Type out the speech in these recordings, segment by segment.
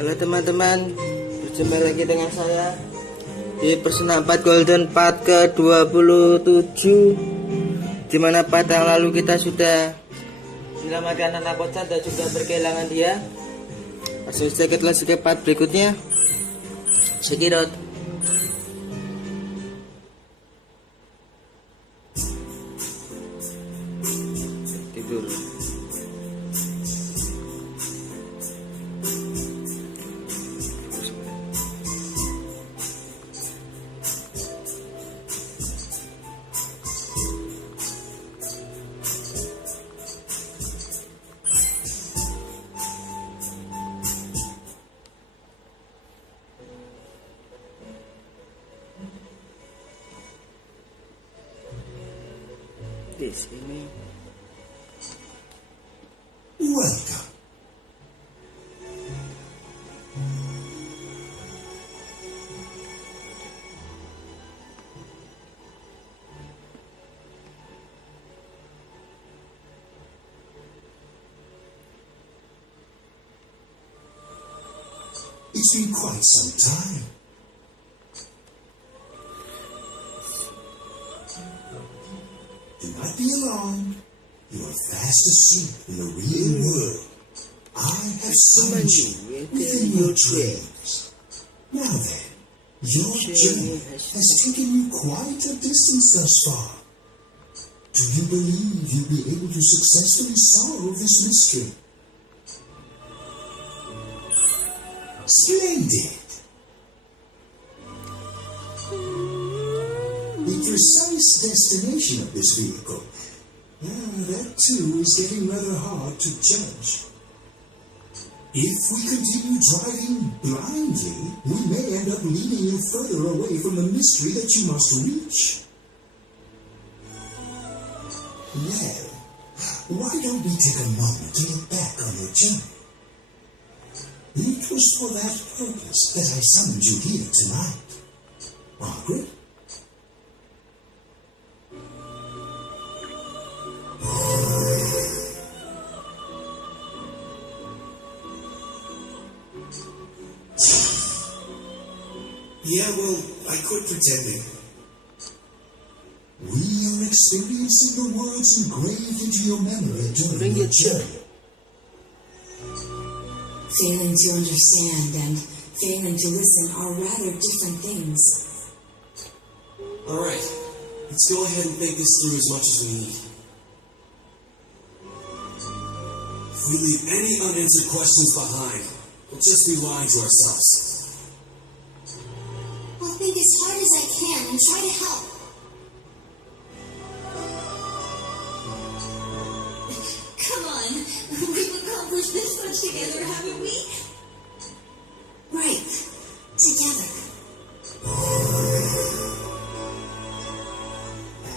Halo teman-teman, berjumpa lagi dengan saya di Persona 4 Golden part ke-27, dimana part yang lalu kita sudah menyelamatkan anak kocan dan juga berkehilangan dia. Langsung saja kita lanjut ke part berikutnya. CEKIDOT. Tidur. Di sini. Welcome. It's been quite some time. Do not be alarmed. You are fast asleep in the real world. I have summoned you within your dreams. Now then, your journey has taken you quite a distance thus far. Do you believe you'll be able to successfully solve this mystery? Splendid! The precise destination of this vehicle, that too is getting rather hard to judge. If we continue driving blindly, we may end up leading you further away from the mystery that you must reach. Well, why don't we take a moment to look back on your journey? It was for that purpose that I summoned you here tonight. Margaret? Yeah, well, I quit pretending. We are experiencing the words engraved into your memory during your journey. Failing to understand and failing to listen are rather different things. Alright, let's go ahead and think this through as much as we need. If we leave any unanswered questions behind, we'll just be lying to ourselves. I'll think as hard as I can and try to help. Come on, we've accomplished this much together, haven't we? Right, together.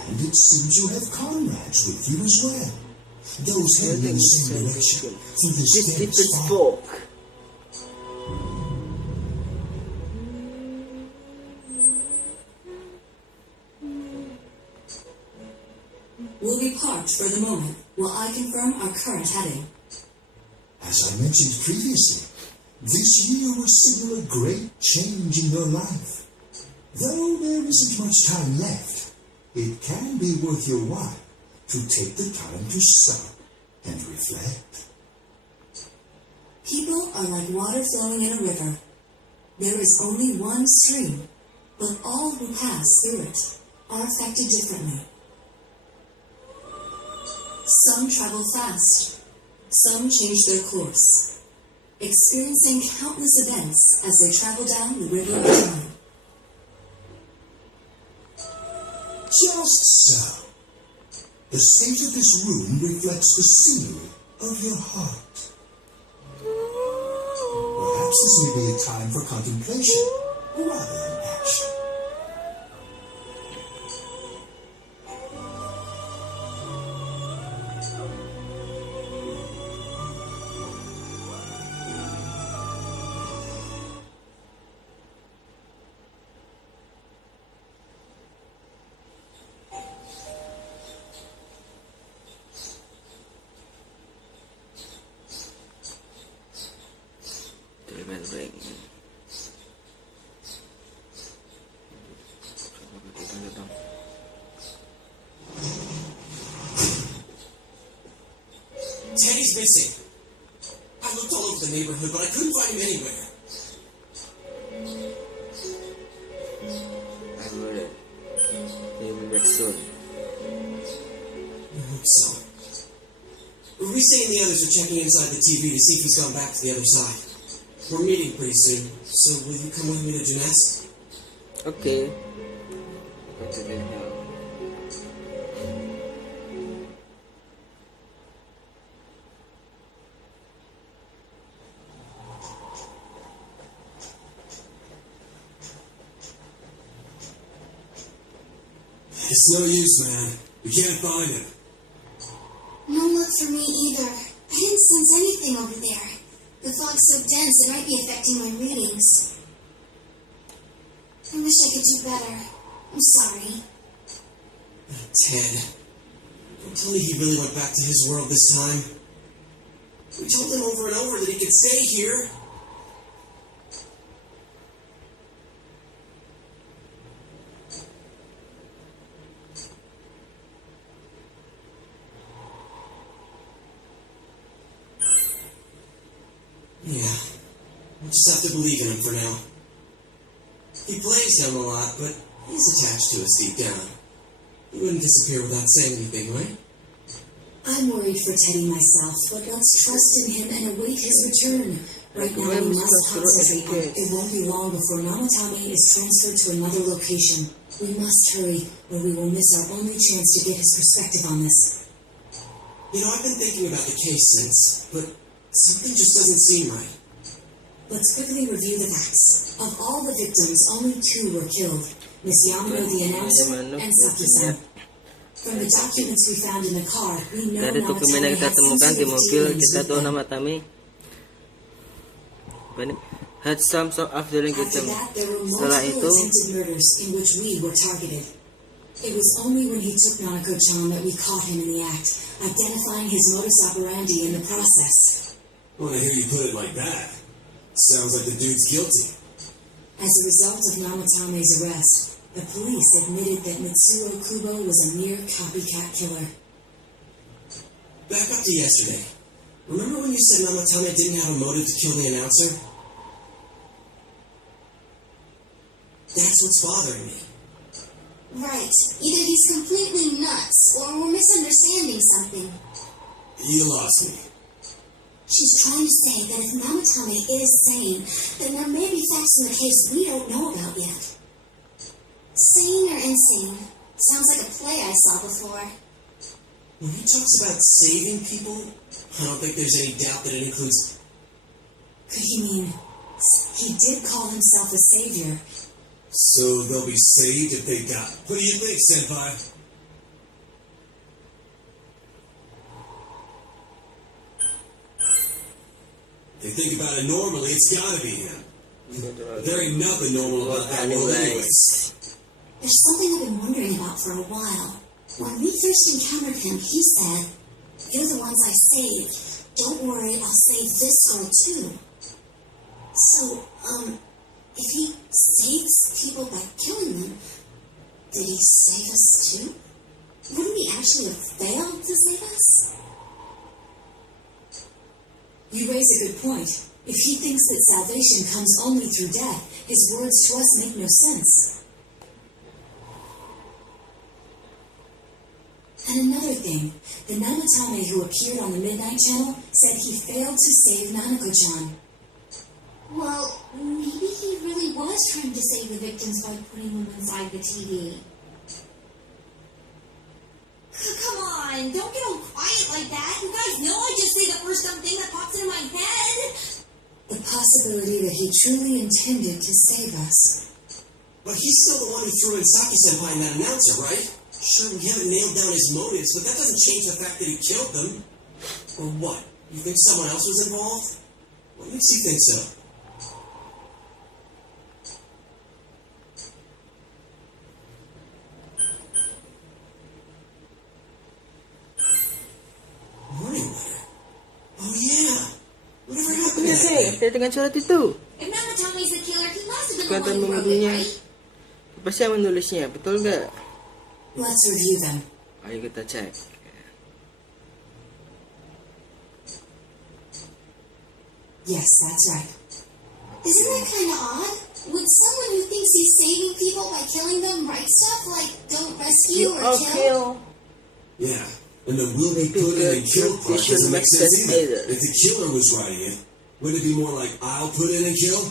And it seems you have comrades with you as well. Those heading in the same direction through this Different dense fog. folk. We'll be parked for the moment while I confirm our current heading. As I mentioned previously, this year will signal a great change in your life. Though there isn't much time left, it can be worth your while to take the time to stop and reflect. People are like water flowing in a river. There is only one stream, but all who pass through it are affected differently. Some travel fast, some change their course, experiencing countless events as they travel down the river of time. Just so. The state of this room reflects the scenery of your heart. Perhaps this may be a time for contemplation rather than action. Spider-Man ring. Teddy's missing. I looked all over the neighborhood, but I couldn't find him anywhere. I will. He will be back soon. I hope so. Risa and the others are checking inside the TV to see if he's gone back to the other side. We're meeting pretty soon, so will you come with me to gymnastics? Okay. Go to the hell. It's no use, man. We can't find him. No luck for me either. I didn't sense anything over there. The fog's so dense it might be affecting my readings. I wish I could do better. I'm sorry. Ted. Don't tell me he really went back to his world this time. We told him over and over that he could stay here. Yeah, we'll just have to believe in him for now. He plays him a lot, but he's attached to us deep down. He wouldn't disappear without saying anything, right? I'm worried for Teddy myself, but let's trust in him and await his return. Right now, we must concentrate on it. It won't be long before Namatame is transferred to another location. We must hurry, or we will miss our only chance to get his perspective on this. You know, I've been thinking about the case since, but something just doesn't seem right. Let's quickly review the facts. Of all the victims, only 2 were killed. Miss Yamano, the announcer, and Saki-san. From the documents we found in the car, we know Dari dokumen yang Namatame kita had temukan di sensitive mobil, dealings kita with tahu them. Namatame had some sort of dealing with After them. that, there were Setelah multiple itu, attempted murders in which we were targeted. It was only when he took Nanako-chan that we caught him in the act, identifying his modus operandi in the process. When I hear you put it like that, sounds like the dude's guilty. As a result of Namatame's arrest, the police admitted that Mitsuo Kubo was a mere copycat killer. Back up to yesterday. Remember when you said Namatame didn't have a motive to kill the announcer? That's what's bothering me. Right. Either he's completely nuts, or we're misunderstanding something. You lost me. She's trying to say that if Namatame is sane, then there may be facts in the case we don't know about yet. Sane or insane? Sounds like a play I saw before. When he talks about saving people, I don't think there's any doubt that it includes... Could he mean he did call himself a savior? So they'll be saved if they die. What do you think, Senpai? If they think about it normally, it's gotta be him. There ain't nothing normal about that world anyways. There's something I've been wondering about for a while. When we first encountered him, he said, "You're the ones I saved. Don't worry, I'll save this girl too." So, if he saves people by killing them, did he save us too? Wouldn't he actually have failed to save us? You raise a good point. If he thinks that salvation comes only through death, his words to us make no sense. And another thing, the Namatame who appeared on the Midnight Channel said he failed to save Nanako-chan. Well, maybe he really was trying to save the victims by putting them inside the TV. Come on, don't get all quiet like that. You guys know I just say the first dumb thing that pops into my head. The possibility that he truly intended to save us. But he's still the one who threw in Saki-senpai and that announcer, right? Sure, we haven't nailed down his motives, but that doesn't change the fact that he killed them. Or what? You think someone else was involved? What makes you think so? Morning letter. Oh yeah. Whatever happened to that thing? saya dengan surat itu. If Namatami's the killer, he must have been the Kata one who wrote it, pembunuhnya. right? Pasti yang menulisnya, betul nggak? Let's review them. Ayo kita cek. Yes, that's right. Isn't that kind of odd? Would someone who thinks he's saving people by killing them write stuff like "Don't rescue" or "kill"? Yeah, and the will be put in and kill part doesn't make sense either. If the killer was writing it, wouldn't it be more like I'll put in and kill?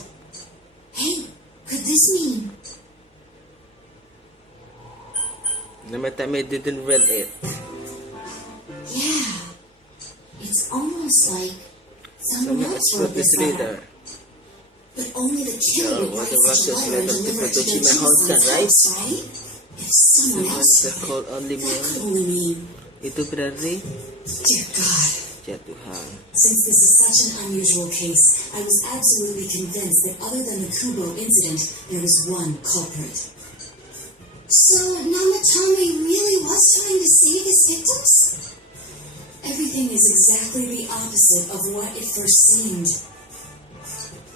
Hey, could this mean? Namatame didn't read it. Yeah, it's almost like someone Someone else else wrote wrote this this letter. later. But only the killer would What write was such a this letter and letter to deliver it to Fatoshima their Hansen, son's right? house, right? If someone Someone else that wrote called it, only that me. could only mean, Itu berarti Dear God. ya Tuhan. Since this is such an unusual case, I was absolutely convinced that other than the Kubo incident, there was one culprit. so Namatame really was trying to save his victims? Everything is exactly the opposite of what it first seemed.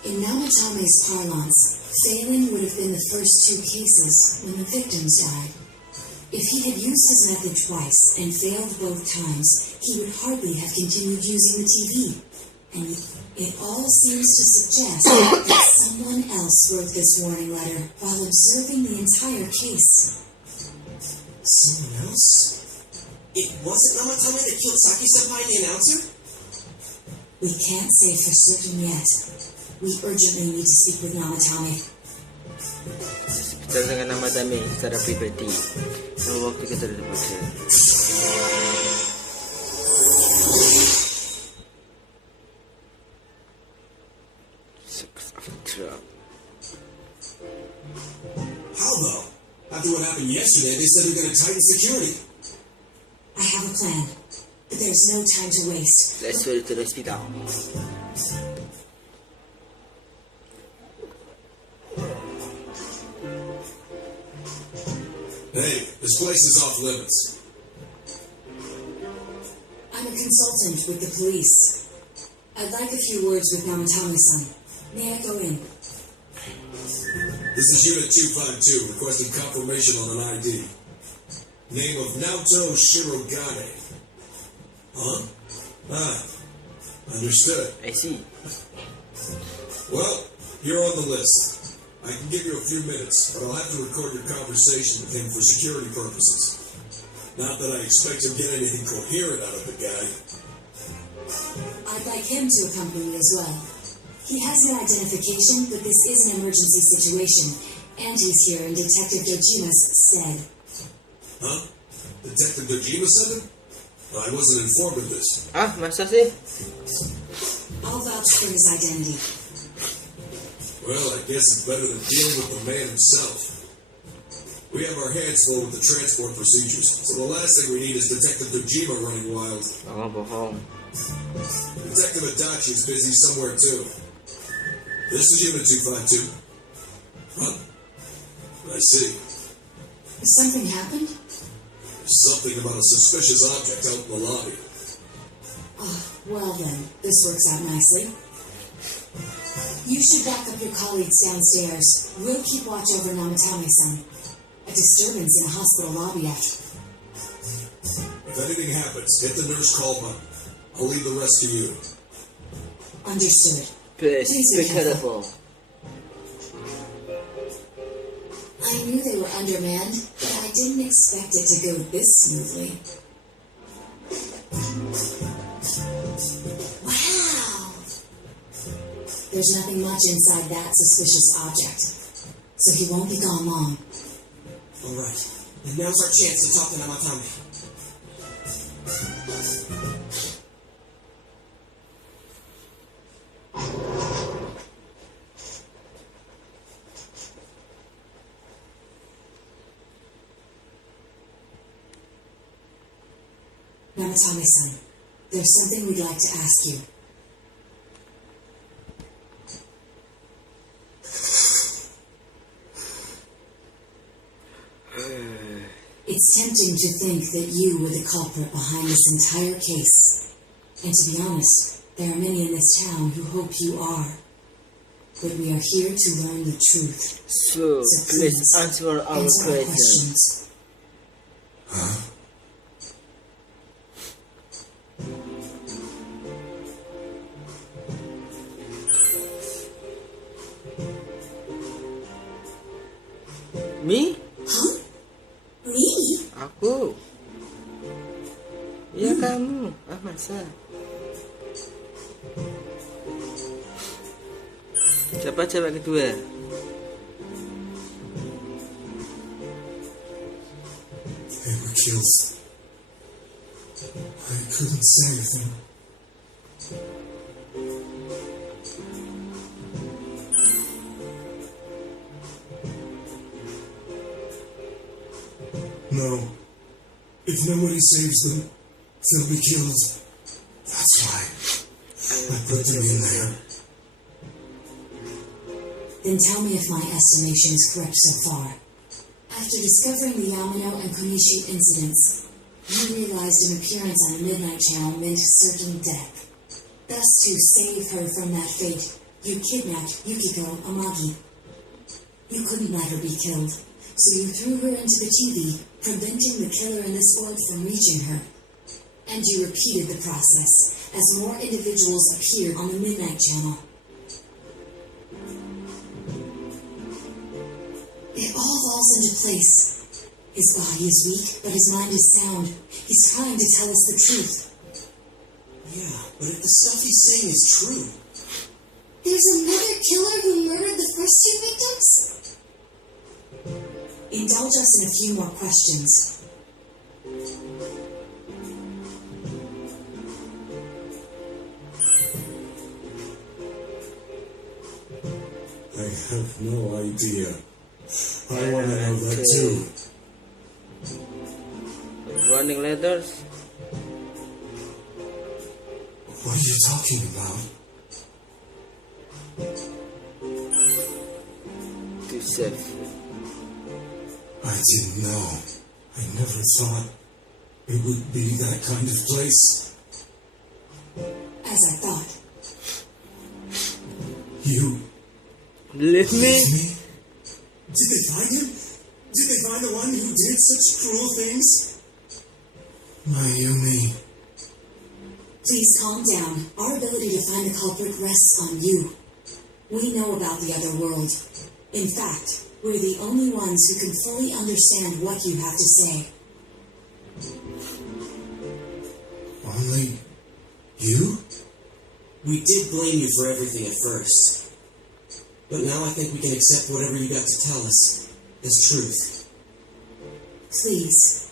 In Namatame's parlance, failing would have been the first two cases when the victims died. If he had used his method twice and failed both times, he would hardly have continued using the TV. And it all seems to suggest that someone else wrote this warning letter while observing the entire case. Someone else? It wasn't Namatame that killed Saki-senpai, the announcer? We can't say for certain yet. We urgently need to speak with Namatame. Bicara dengan Namatame secara pribadi. Nah, waktu kita udah bekerja. How though? After what happened yesterday, they said they're going to tighten security. I have a plan, but there's no time to waste. Let's go to the hospital. Hey, this place is off limits. I'm a consultant with the police. I'd like a few words with Namatame-san. May I go in? This is Unit 252, requesting confirmation on an ID. Name of Naoto Shirogane. Huh? Ah, understood. I see. Well, you're on the list. I can give you a few minutes, but I'll have to record your conversation with him for security purposes. Not that I expect to get anything coherent out of the guy. I'd like him to accompany me as well. He has no identification, but this is an emergency situation, and he's here in Detective Dojima's stead. Huh? Detective Dojima said it? I wasn't informed of this. Ah, masa sih? I'll vouch for his identity. Well, I guess it's better than dealing with the man himself. We have our hands full with the transport procedures, so the last thing we need is Detective Dojima running wild. Bohong. Detective Adachi is busy somewhere too. This is Unit 252. Huh? I see. Has something happened? There's something about a suspicious object out in the lobby. Well then, this works out nicely. You should back up your colleagues downstairs. We'll keep watch over Namatame-san. A disturbance in a hospital lobby after. If anything happens, hit the nurse call button. I'll leave the rest to you. Understood. Please, Please be be careful. careful. I knew they were undermanned, but I didn't expect it to go this smoothly. Wow. There's nothing much inside that suspicious object, so he won't be gone long. Alright, and now's our chance to talk to Namatame. Namatame-san, there's something we'd like to ask you. It's tempting to think that you were the culprit behind this entire case. And to be honest, there are many in this town who hope you are. but we are here to learn the truth. So please answer our question. questions. Huh? Me? Huh? Me? Aku? Ya kamu. Ah masa? Siapa cewek kedua? They were killed. I couldn't save them. No. If nobody saves them, they'll be killed. That's why I put them in there. Then tell me if my estimation is correct so far. After discovering the Yamano and Konishi incidents, you realized an appearance on the Midnight Channel meant certain death. Thus, to save her from that fate, you kidnapped Yukiko Amagi. You couldn't let her be killed, so you threw her into the TV, preventing the killer in this world from reaching her. And you repeated the process as more individuals appeared on the Midnight Channel. It all falls into place. His body is weak, but his mind is sound. He's trying to tell us the truth. Yeah, but if the stuff he's saying is true, There's another killer who murdered the first two victims? Indulge us in a few more questions. I have no idea. I want to know that too. Warning letters. What are you talking about? To save. I didn't know. I never thought it would be that kind of place. As I thought. You Believe me? believe me? Did they find him? Did they find the one who did such cruel things? Mayumi. Please calm down. Our ability to find the culprit rests on you. We know about the other world. In fact, we're the only ones who can fully understand what you have to say. Only you? we did blame you for everything at first. But now I think we can accept whatever you got to tell us as truth. Please.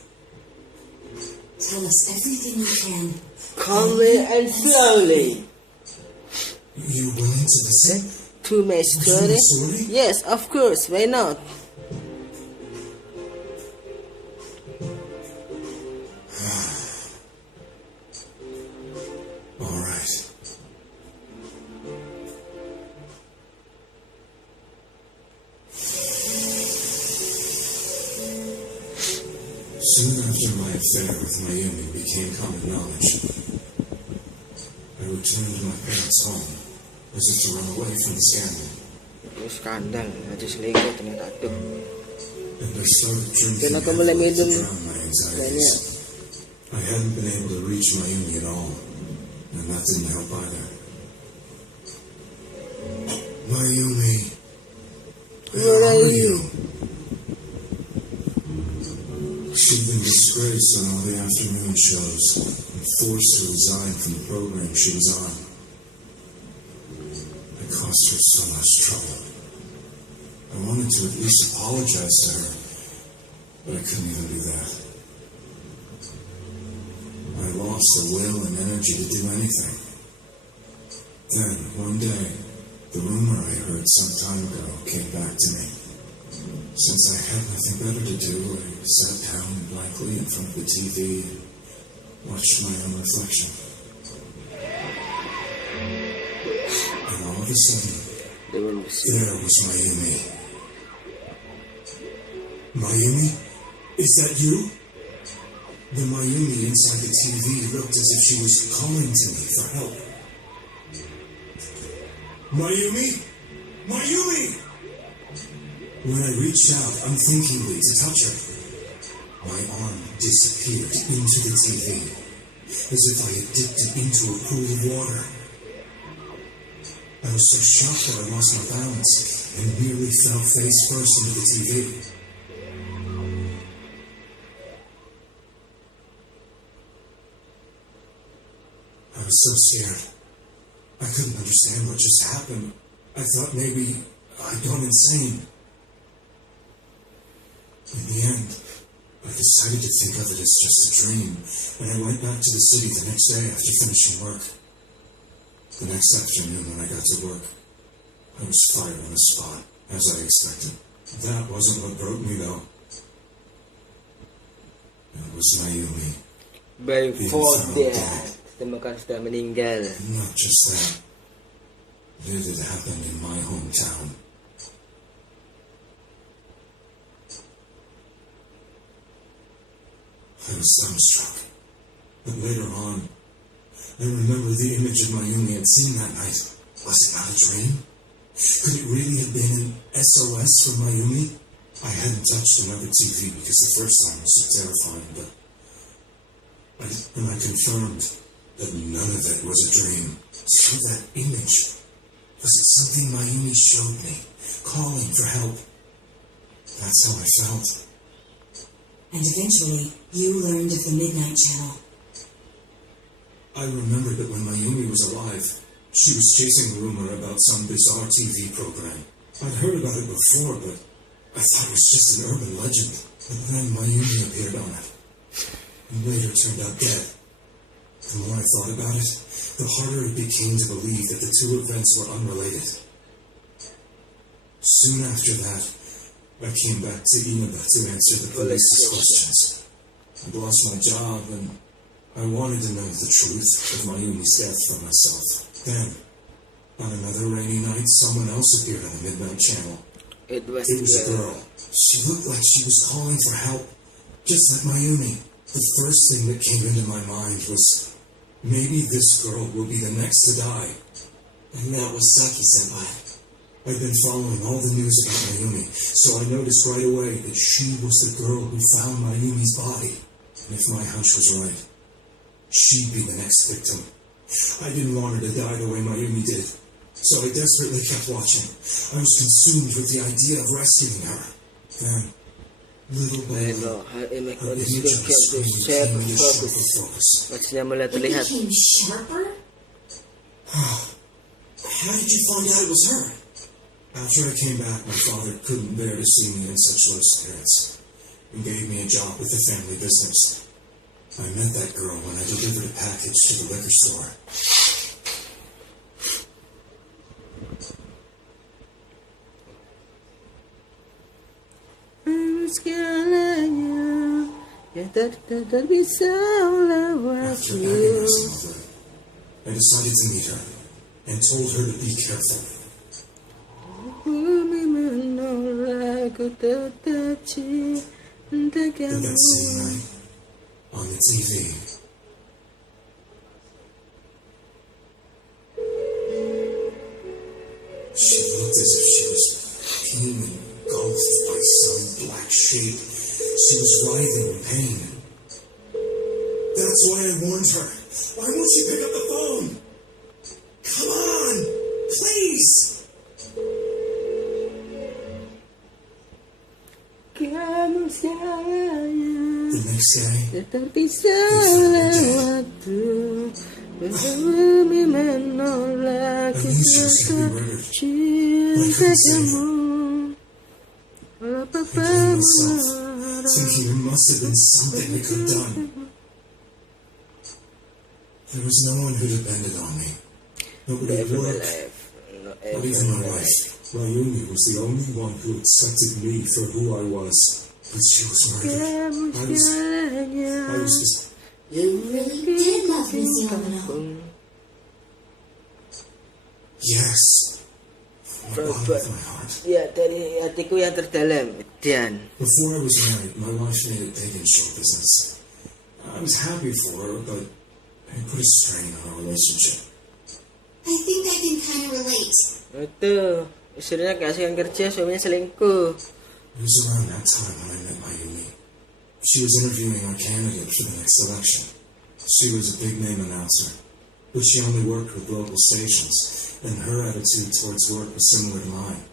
Tell us everything you can. Calmly and slowly. You willing to listen? To my story? Sorry? Yes, of course. Why not? All right. Soon after my affair with Mayumi became common knowledge, I returned to my parents' home as if to run away from the scandal, Ini skandal, aja selingkuh ternyata tuh. and I started drinking Kena kamu heavily mulai to minum drown my banyak. anxieties. I hadn't been able to reach Mayumi at all, and that didn't help either. Mayumi, Where are you? She'd been disgraced on all the afternoon shows and forced to resign from the program she was on. I caused her so much trouble. I wanted to at least apologize to her, but I couldn't even do that. I lost the will and energy to do anything. Then, one day, the rumor I heard some time ago came back to me. Since I had nothing better to do, I sat down blankly in front of the TV and watched my own reflection. And all of a sudden, They will see. there was Mayumi. Mayumi? Is that you? The Mayumi inside the TV looked as if she was calling to me for help. Mayumi? Mayumi! When I reached out unthinkingly to touch her, my arm disappeared into the TV, as if I had dipped it into a pool of water. I was so shocked that I lost my balance and nearly fell face first into the TV. I was so scared. I couldn't understand what just happened. I thought maybe I'd gone insane. In the end, I decided to think of it as just a dream, and I went back to the city the next day after finishing work. The next afternoon when I got to work, I was fired on the spot, as I expected. That wasn't what broke me, though. It was Mayumi. By Being fault found dia dead. ditemukan sudah meninggal. Not just that. It had happened in my hometown. I was dumbstruck. But later on, I remember the image of Mayumi I'd seen that night. Was it not a dream? Could it really have been an SOS from Mayumi? I hadn't touched another TV because the first time was so terrifying, but I confirmed that none of it was a dream. So that image, was it something Mayumi showed me, calling for help? That's how I felt. And eventually, you learned of the Midnight Channel. I remembered that when Mayumi was alive, she was chasing a rumor about some bizarre TV program. I'd heard about it before, but I thought it was just an urban legend. But then Mayumi appeared on it, and later turned out dead. The more I thought about it, the harder it became to believe that the two events were unrelated. Soon after that, I came back to Inaba to answer the police's questions. I'd lost my job, and I wanted to know the truth of Mayumi's death for myself. Then, on another rainy night, someone else appeared on the Midnight Channel. It was It was a girl. She looked like she was calling for help, just like Mayumi. The first thing that came into my mind was, maybe this girl will be the next to die. And that was Saki-senpai. I'd been following all the news about Mayumi, so I noticed right away that she was the girl who found Mayumi's body. And if my hunch was right, she'd be the next victim. I didn't want her to die the way Mayumi did, so I desperately kept watching. I was consumed with the idea of rescuing her. Then, little by little, her image on the screen came into sharper focus. Maksudnya mulai It terlihat. became sharper? How did you find out it was her? After I came back, my father couldn't bear to see me in such low spirits and gave me a job with the family business. I met that girl when I delivered a package to the liquor store. Segalanya yang tak bisa After melewati. agonizing over it, I decided to meet her and told her to be careful. Bumi menolak, ku tetap cinta But kamu. that same night, on the TV, she looked as if she was being engulfed by some black shape. She was writhing in pain. That's why I warned her. Why won't she pick up the phone? Come on, please. Kamu segalanya The next day, tak bisa lewati. Bumi menolak, I ku knew she was going to be tetap murdered. cinta kamu. Walau I papa blamed myself, thinking there must have been something I could have done. There was no one who depended on me. Nobody at Never work, alive. not even my wife. Mayumi was the only one who accepted me for who I was. But she was murdered. I was just... You really did love Miss Yamano. Yes. From the bottom of my heart. Ya, dari hatiku yang terdalam, Dan. Before I was married, my wife made it big in show business. I was happy for her, but it put a strain on our relationship. I think I can kind of relate. Itu Istrinya keasikan kerja, suaminya selingkuh. It was around that time when I met Mayumi. She was interviewing our candidate for the next election. She was a big name announcer, but she only worked with local stations, and her attitude towards work was similar to mine.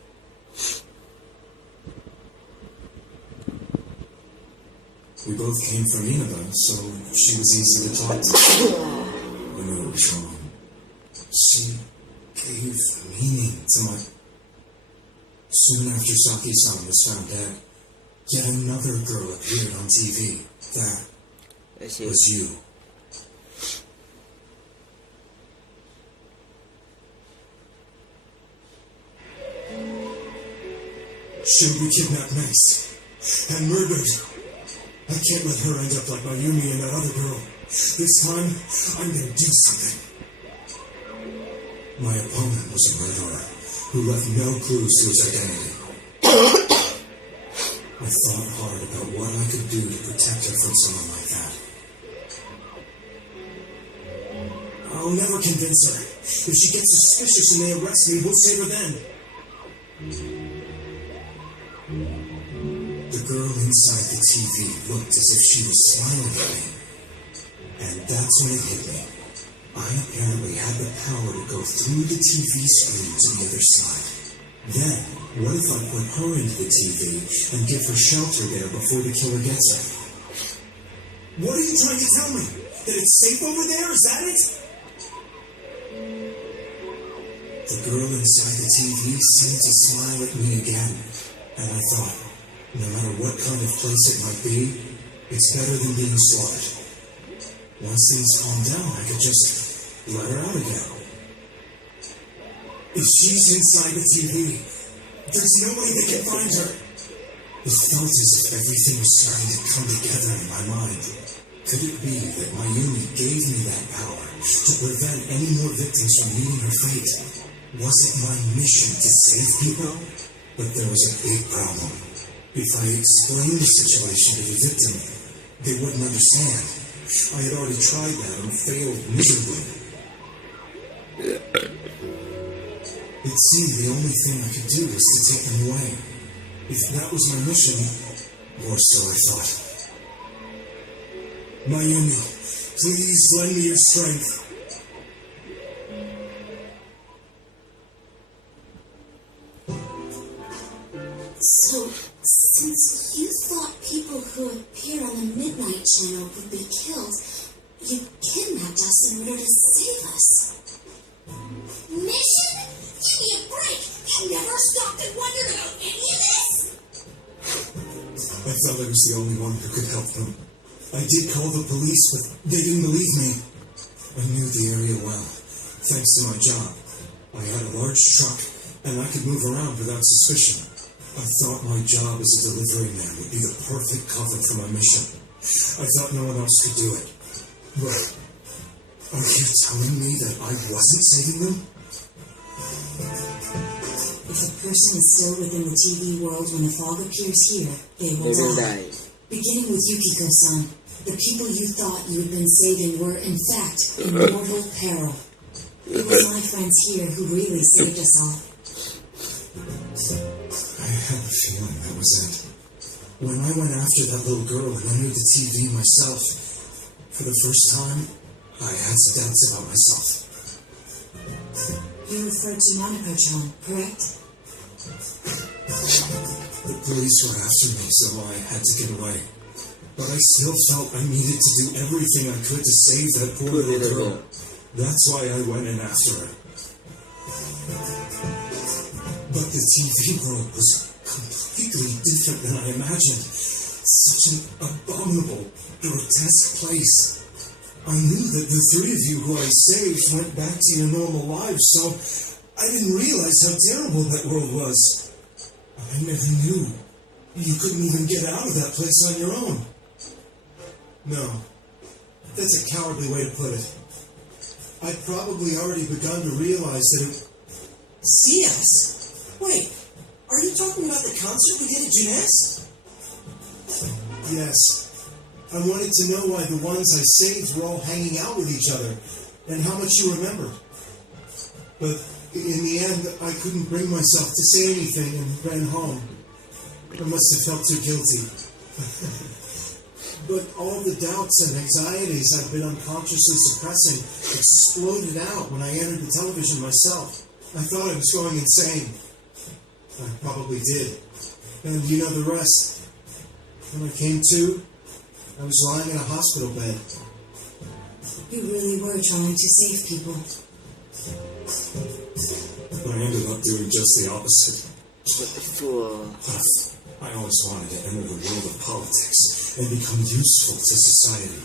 We both came from Inaba, so she was easy to talk to. I knew it was wrong. She gave meaning to my... Soon after Saki-san was found dead, yet another girl appeared on TV. That was you. She'll be kidnapped next and murdered. I can't let her end up like Mayumi and that other girl. This time, I'm gonna do something. My opponent was a murderer who left no clues to his identity. I thought hard about what I could do to protect her from someone like that. I'll never convince her. If she gets suspicious and they arrest me, we'll save her then. The girl inside the TV looked as if she was smiling at me. And that's when it hit me. I apparently had the power to go through the TV screen to the other side. Then, what if I put her into the TV and give her shelter there before the killer gets her? What are you trying to tell me? That it's safe over there? Is that it? The girl inside the TV seemed to smile at me again. And I thought, no matter what kind of place it might be, it's better than being slaughtered. Once things calm down, I could just let her out again. If she's inside the TV, there's no way they can find her. It felt as if everything was starting to come together in my mind. Could it be that Mayumi gave me that power to prevent any more victims from meeting her fate? Was it my mission to save people? But there was a big problem. If I explained the situation to the victim, they wouldn't understand. I had already tried that and failed miserably. It seemed the only thing I could do was to take them away. If that was my mission, or so I thought. Mayumi, please lend me your strength. So, since you thought people who appear on the Midnight Channel would be killed, you kidnapped us in order to save us. Mission? Give me a break! I never stopped and wondered about any of this! I felt I was the only one who could help them. I did call the police, but they didn't believe me. I knew the area well, thanks to my job. I had a large truck, and I could move around without suspicion. I thought my job as a delivery man would be the perfect cover for my mission. I thought no one else could do it. But are you telling me that I wasn't saving them? If a person is still within the TV world when the fog appears here, they will die. Beginning with Yukiko-san, the people you thought you had been saving were, in fact, in mortal peril. It was my friends here who really saved us all. I had a feeling that was it. When I went after that little girl and entered the TV myself, for the first time, I had some doubts about myself. You referred to Monaco-chan, correct? The police were after me, so I had to get away. But I still felt I needed to do everything I could to save that poor little girl. That's why I went in after her. But the TV world was completely different than I imagined. Such an abominable, grotesque place. I knew that the three of you who I saved went back to your normal lives, so I didn't realize how terrible that world was. I never knew. You couldn't even get out of that place on your own. No, that's a cowardly way to put it. I'd probably already begun to realize that it... CS? Wait, are you talking about the concert we did at Jeunesse? Yes. I wanted to know why the ones I saved were all hanging out with each other, and how much you remembered. But In the end, I couldn't bring myself to say anything and ran home. I must have felt too guilty. But all the doubts and anxieties I'd been unconsciously suppressing exploded out when I entered the television myself. I thought I was going insane. I probably did. And you know the rest. When I came to, I was lying in a hospital bed. You really were trying to save people. But I ended up doing just the opposite. Betul. I always wanted to enter the world of politics and become useful to society.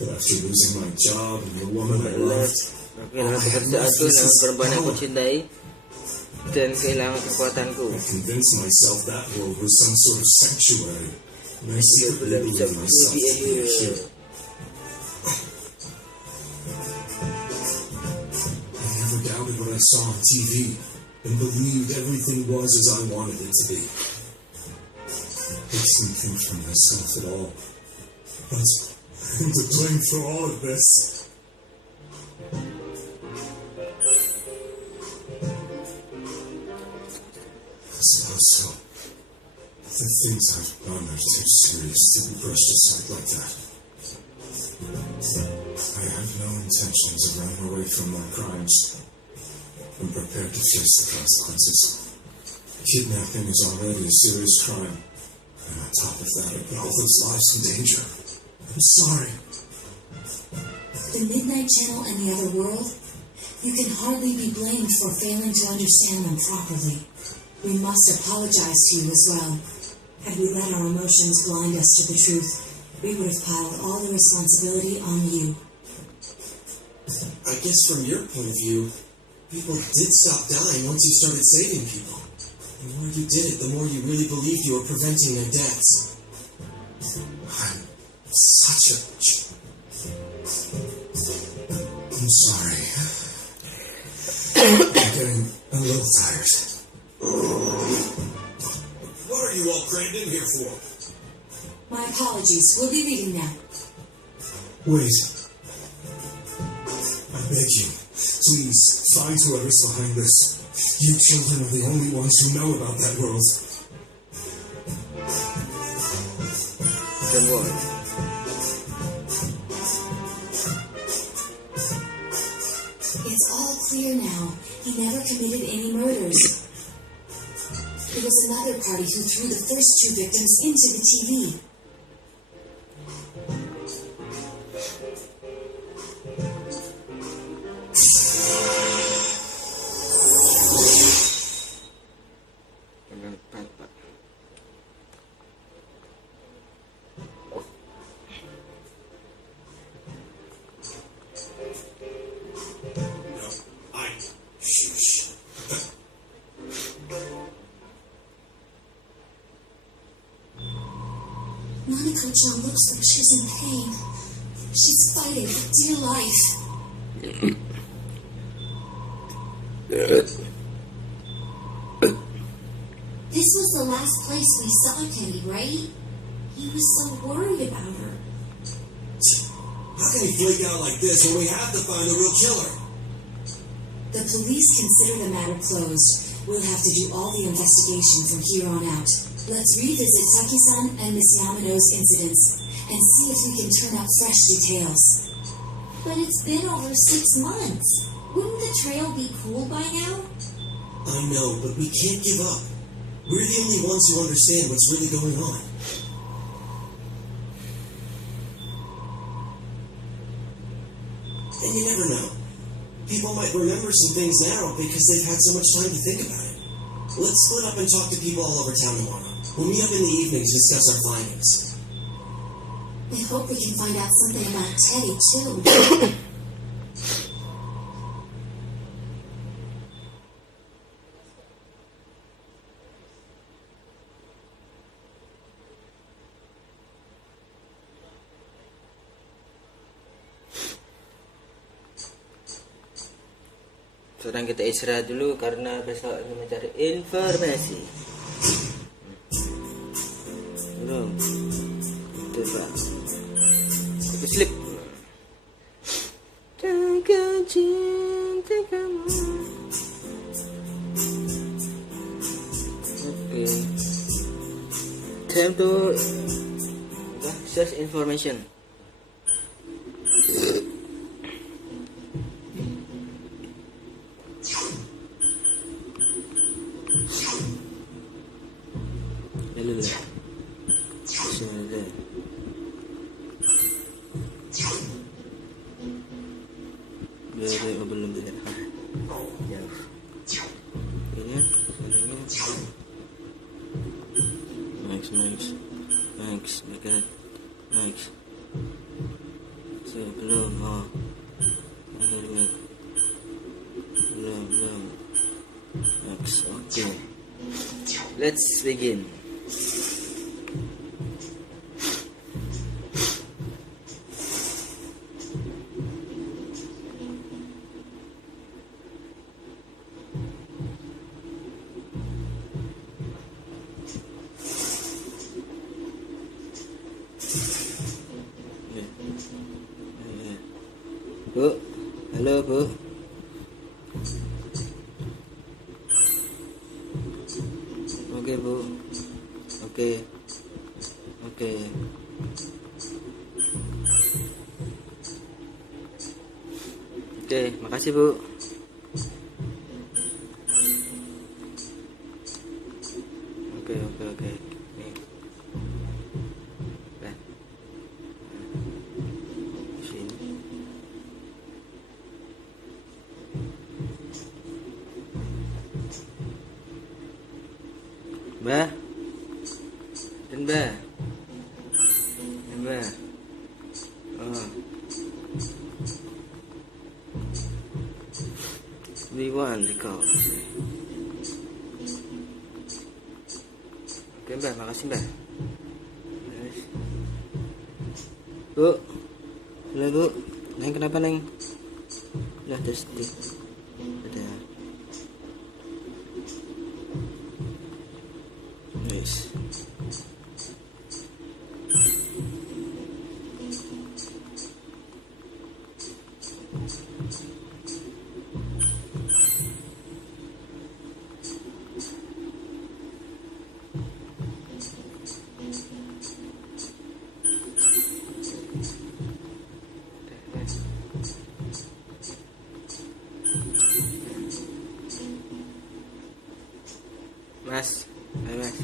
But after losing my job and the woman I loved, Kehilangan pekerjaanku dengan perempuan yang aku cintai dan kehilangan kekuatanku. I convinced myself that world was some sort of sanctuary. And I secretly believed myself to be here. I never doubted what I saw on TV and believed everything was as I wanted it to be. I didn't think for myself at all. But I'm to blame for all of this. I suppose so. The things I've done are too serious to be brushed aside like that. I have no intentions of running away from my crimes. I'm prepared to face the consequences. Kidnapping is already a serious crime. And on top of that, I put all those lives in danger. I'm sorry. The Midnight Channel and the other world, you can hardly be blamed for failing to understand them properly. We must apologize to you as well. Had we let our emotions blind us to the truth, we would have piled all the responsibility on you. I guess from your point of view, people did stop dying once you started saving people. The more you did it, the more you really believed you were preventing their deaths. I'm such a... I'm sorry. I'm getting a little tired. What are you all crammed in here for? My apologies. We'll be leaving now. Wait. I beg you, please find whoever's behind this. You children are the only ones who know about that world. Then what? It's all clear now. He never committed any murders. It was another party who threw the first two victims into the TV. Monica-chan looks like she's in pain. She's fighting for dear life. This was the last place we saw Teddy, right? He was so worried about her. How can he flake out like this when we have to find the real killer? The police consider the matter closed. We'll have to do all the investigation from here on out. Let's revisit Saki-san and Miss Yamano's incidents and see if we can turn up fresh details. But it's been over 6 months. Wouldn't the trail be cool by now? I know, but we can't give up. We're the only ones who understand what's really going on. And you never know. People might remember some things now because they've had so much time to think about it. Let's split up and talk to people all over town tomorrow. We'll meet up in the evening to discuss our findings. I hope we can find out something about Teddy, too. Sekarang kita istirahat dulu karena besok ingin mencari informasi. Belum. Coba. Kita slip. Jaga cinta kamu. time to search information. Belum ya. Ini Max, dekat Max. Sebelum belum Max. Okay. Let's begin. Bu, halo Bu. Oke Bu. Oke, makasih Bu. Oke. Nih. Nah. Sini. Mbah. Oh. We want the call. Oke Mbah, makasih Mbah. Bu. Halo Bu. Neng kenapa Neng? Udah tes. Ada. Yes. Mas, ayo Mas.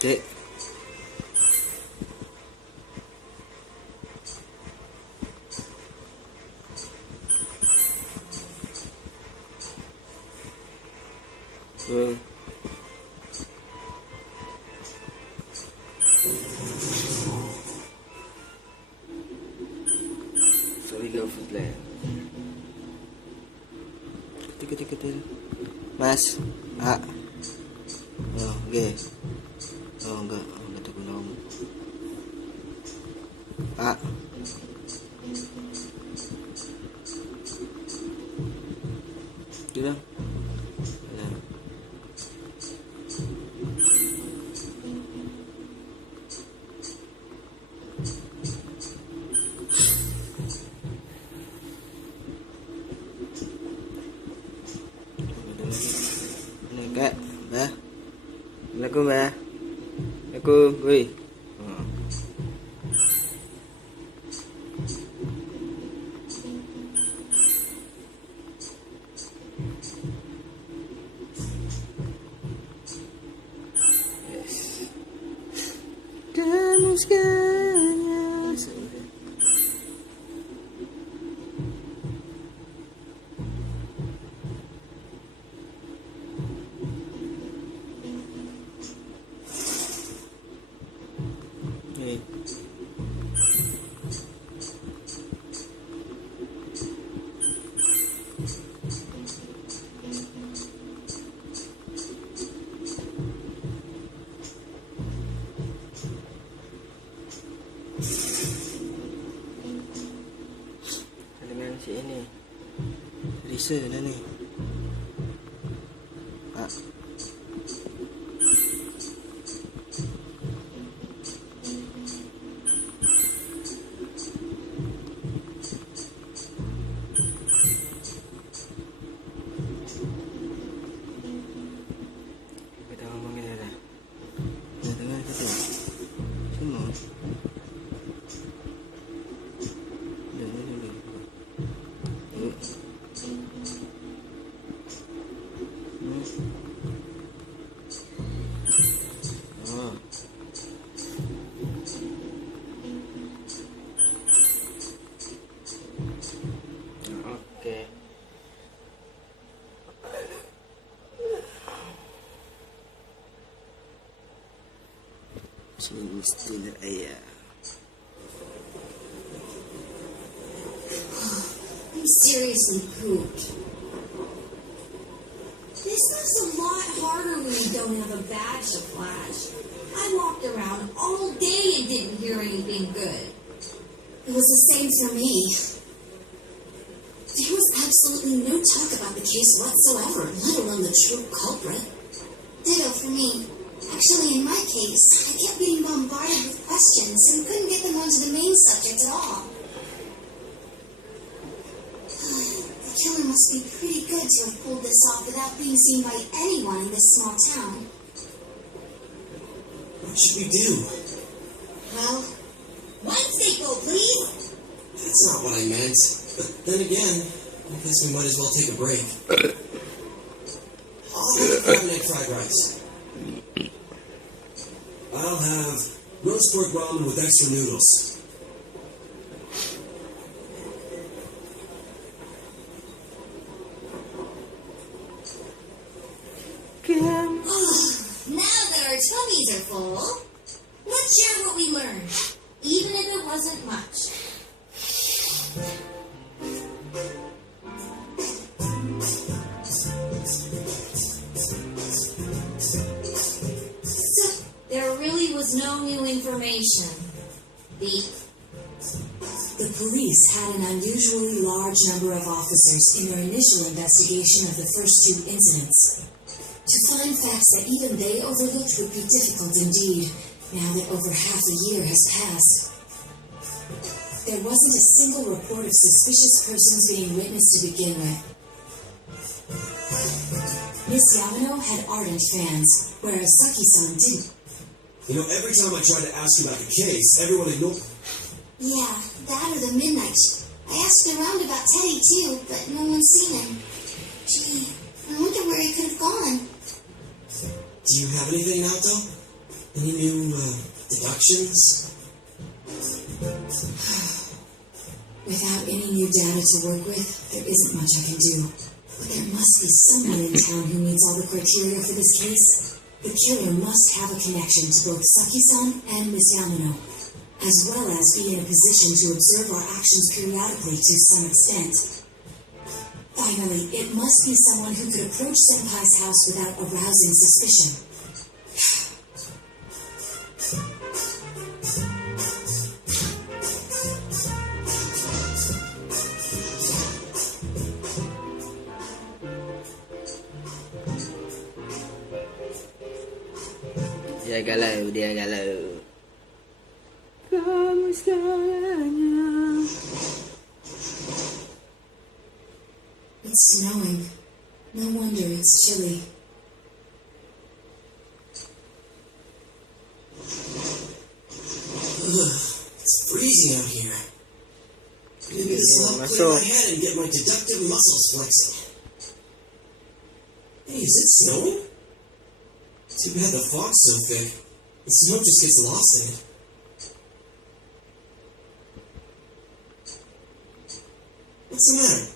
Cek. So we go for plan. Ketik. Mas, oh, okay. Enggak tahu nama. Gila. Kak, Mbah. Assalamualaikum, Mbah. Assalamualaikum, woi. Yes. Kamu segalanya. Elemen si ini Risa nih Kita ngomongin ya dah. Nah, dengar kita. Semua. Dengar dulu. Yuk. Oh. Oke. Sebenarnya. I'm seriously pooped. This was a lot harder when you don't have a badge to flash. I walked around all day and didn't hear anything good. It was the same for me. There was absolutely no talk about the case whatsoever, let alone the true culprit. Ditto for me. Actually, in my case, I kept being bombarded with questions and couldn't get them onto the main subject at all. The killer must be pretty good to have pulled this off without being seen by anyone in this small town. What should we do? Well, one staple, please. That's not what I meant. But then again, I guess we might as well take a break. I'll have a crab and egg fried rice. I'll have roast pork ramen with extra noodles. Now that our tummies are full, let's share what we learned, even if it wasn't much. So, there really was no new information. The police had an unusually large number of officers in their initial investigation of the first two incidents. To find facts that even they overlooked would be difficult indeed, now that over half a year has passed. There wasn't a single report of suspicious persons being witnessed to begin with. Miss Yamano had ardent fans, whereas Saki-san didn't. You know, every time I tried to ask you about the case, everyone ignored. Yeah, that or the midnight. I asked around about Teddy too, but no one's seen him. Gee, I wonder where he could have gone. Do you have anything now, though? Any new deductions? Without any new data to work with, there isn't much I can do. But there must be someone in town who meets all the criteria for this case. The killer must have a connection to both Saki-san and Miss Yamano, as well as be in a position to observe our actions periodically to some extent. Finally, it must be someone who could approach Senpai's house without arousing suspicion. Dia galau. Kamu segalanya. It's snowing. No wonder it's chilly. It's freezing out here. Maybe this will help clear my head and get my deductive muscles flexing. Hey, is it snowing? Too bad the fog's so thick. The snow just gets lost in it. What's the matter?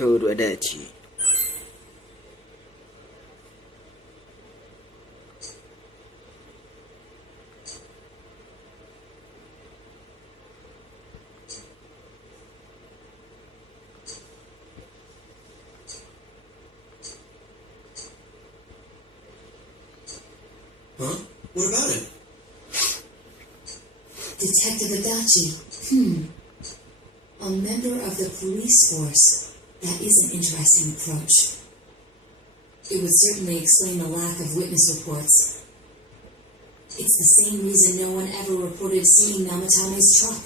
Coba ada Ci. What about him? Detective Adachi. A member of the police force. That is an interesting approach. It would certainly explain the lack of witness reports. It's the same reason no one ever reported seeing Namatame's truck.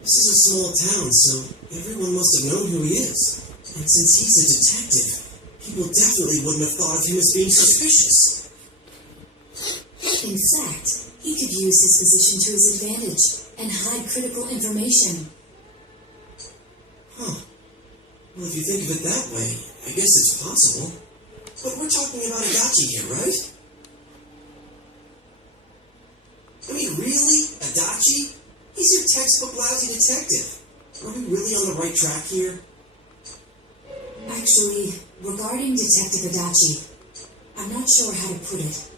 This is a small town, so everyone must have known who he is. And since he's a detective, people definitely wouldn't have thought of him as being suspicious. In fact, he could use his position to his advantage and hide critical information. Huh. Well, if you think of it that way, I guess it's possible. But we're talking about Adachi here, right? I mean, really? Adachi? He's your textbook lousy detective. Are we really on the right track here? Actually, regarding Detective Adachi, I'm not sure how to put it,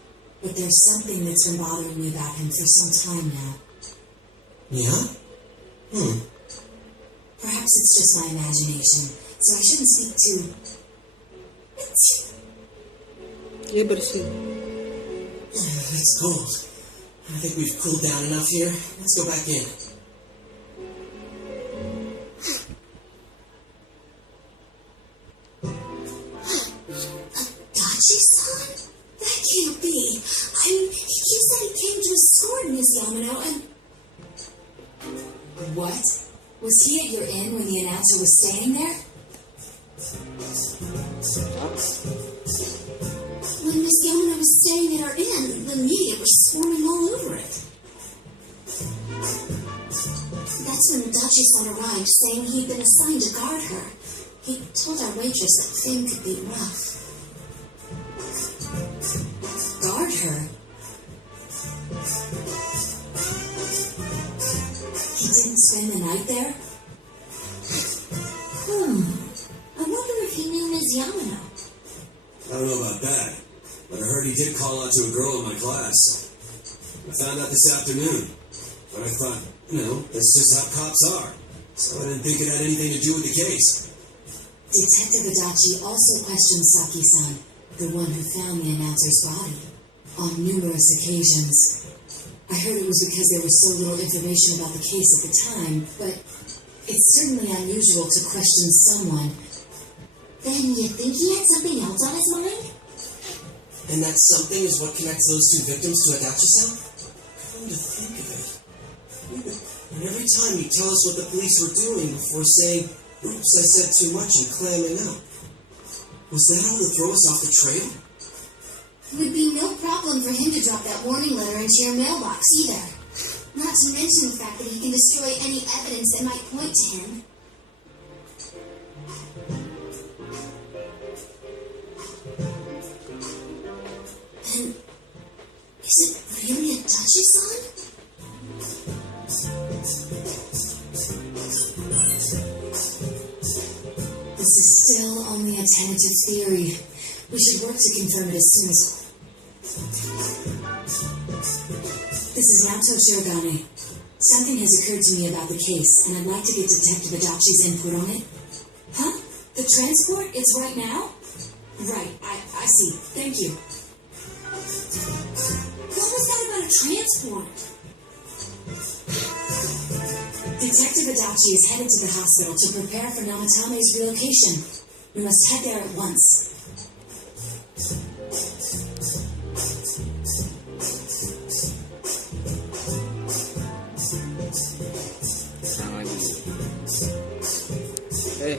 but there's something that's been bothering me about him for some time now. Yeah? Perhaps it's just my imagination, so I shouldn't speak too... Dia bersih. It's cold. I think we've cooled down enough here. Let's go back in. Adachi-san? That can't be. I mean, he said he came to escort Miss Yamano and... What? Was he at your inn when the announcer was staying there? When Miss Yamano was staying at our inn, the media was swarming all over it. That's when Adachi-san arrived, saying he'd been assigned to guard her. He told our waitress that Finn could be rough. Guard her? He didn't spend the night there? I wonder if he knew Miss Yamano. I don't know about that, but I heard he did call out to a girl in my class. I found out this afternoon, but I thought, that's just how cops are. So I didn't think it had anything to do with the case. Detective Adachi also questioned Saki-san, the one who found the announcer's body, on numerous occasions. I heard it was because there was so little information about the case at the time, but it's certainly unusual to question someone. Then you think he had something else on his mind? And that something is what connects those two victims to Adachi-san? Come to think of it. And every time you tell us what the police were doing before saying, oops, I said too much and clamming out. Was that all to throw us off the trail? It would be no problem for him to drop that warning letter into your mailbox either. Not to mention the fact that he can destroy any evidence that might point to him. And is it really Adachi-san? This is still only a tentative theory. We should work to confirm it as soon as... This is Naoto Shirogane. Something has occurred to me about the case, and I'd like to get Detective Adachi's input on it. Huh? The transport? It's right now? Right, I see. Thank you. What was that about a transport? Detective Adachi is headed to the hospital to prepare for Namatame's relocation. We must head there at once. Hey.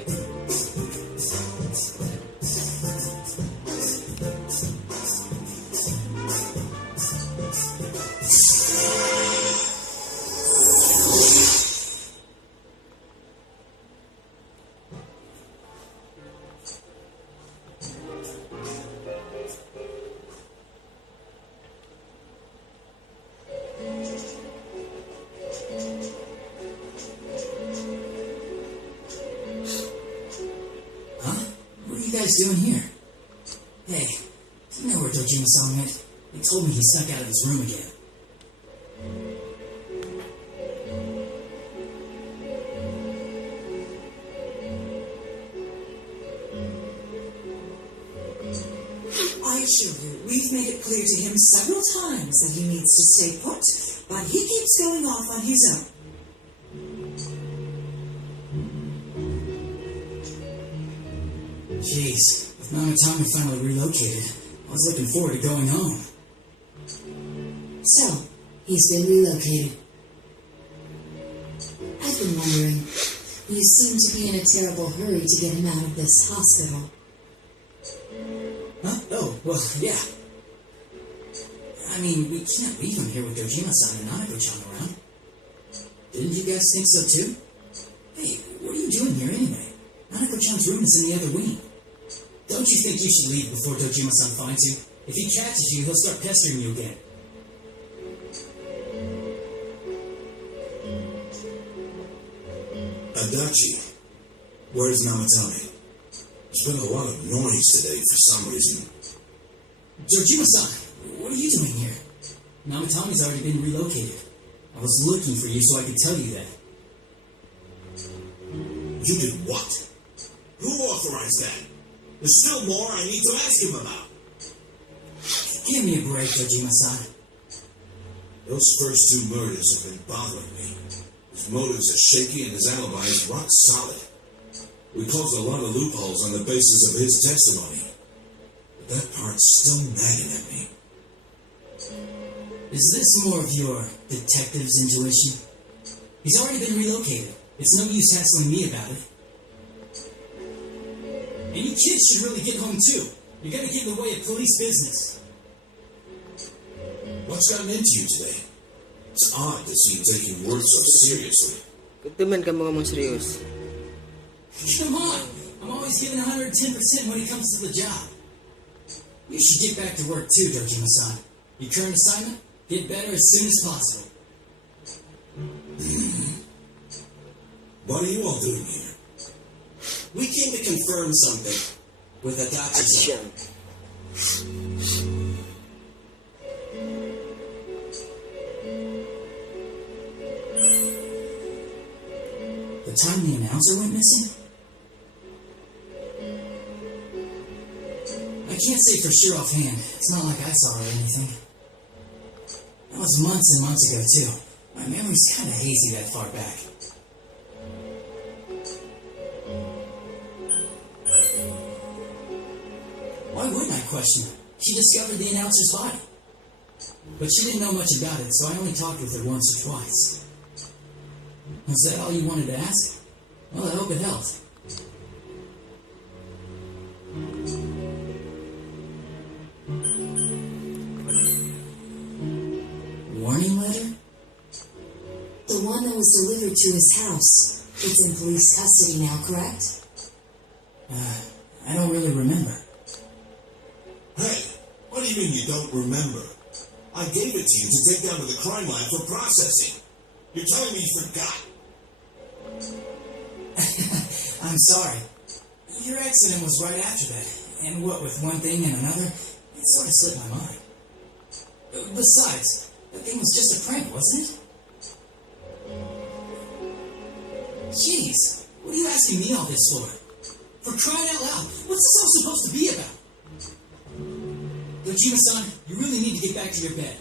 Doing here? Hey, do you know where Dojima-san went? He told me he snuck out of his room again. I assure you, we We've made it clear to him several times that he needs to stay put, but he keeps going off on his own. Jeez, with Namatami finally relocated, I was looking forward to going home. So, he's been relocated. I've been wondering, you seem to be in a terrible hurry to get him out of this hospital. Huh? Oh, well, yeah. I mean, we can't leave him here with Dojima-san and Nanako-chan around. Didn't you guys think so too? Hey, what are you doing here anyway? Nanako-chan's room is in the other wing. Don't you think you should leave before Dojima-san finds you? If he catches you, he'll start pestering you again. Adachi, where's Namatame? There's been a lot of noise today for some reason. Dojima-san, what are you doing here? Namatami's already been relocated. I was looking for you so I could tell you that. You did what? Who authorized that? There's still more I need to ask him about. Give me a break, Dojima-san. Those first two murders have been bothering me. His motives are shaky and his alibi is rock solid. We closed a lot of loopholes on the basis of his testimony. But that part's still nagging at me. Is this more of your detective's intuition? He's already been relocated. It's no use hassling me about it. And you kids should really get home too. You're gonna get in the way of police business. What's gotten into you today? It's odd to see you taking words so seriously. Teman kamu ngomong serius. Come on! I'm always giving 110% when it comes to the job. You should get back to work too, Dojima-san. Your current assignment? Get better as soon as possible. What are you all doing here? We came to confirm something with Adachi-san. The time the announcer went missing? I can't say for sure offhand. It's not like I saw her or anything. That was months and months ago, too. My memory's kind of hazy that far back. Why wouldn't I question her? She discovered the announcer's body. But she didn't know much about it, so I only talked with her once or twice. Was that all you wanted to ask? Well, I hope it helped. Warning letter? The one that was delivered to his house. It's in police custody now, correct? I don't really remember. Hey, what do you mean you don't remember? I gave it to you to take down to the crime lab for processing. You're telling me you forgot? I'm sorry. Your accident was right after that. And what with one thing and another, it sort of slipped my mind. Besides, that thing was just a prank, wasn't it? Jeez, what are you asking me all this for? For crying out loud, what's this all supposed to be about? Dojima-san, you really need to get back to your bed.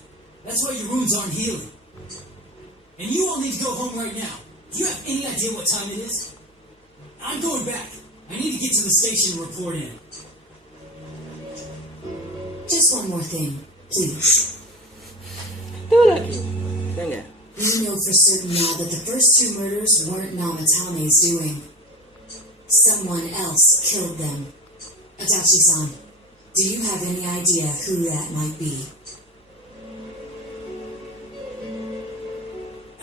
That's why your wounds aren't healing. And you all need to go home right now. Do you have any idea what time it is? I'm going back. I need to get to the station and report in. Just one more thing, please. Itu lagi. Tanya. We know for certain now that the first two murders weren't Namatame's doing. Someone else killed them. Adachi-san, do you have any idea who that might be?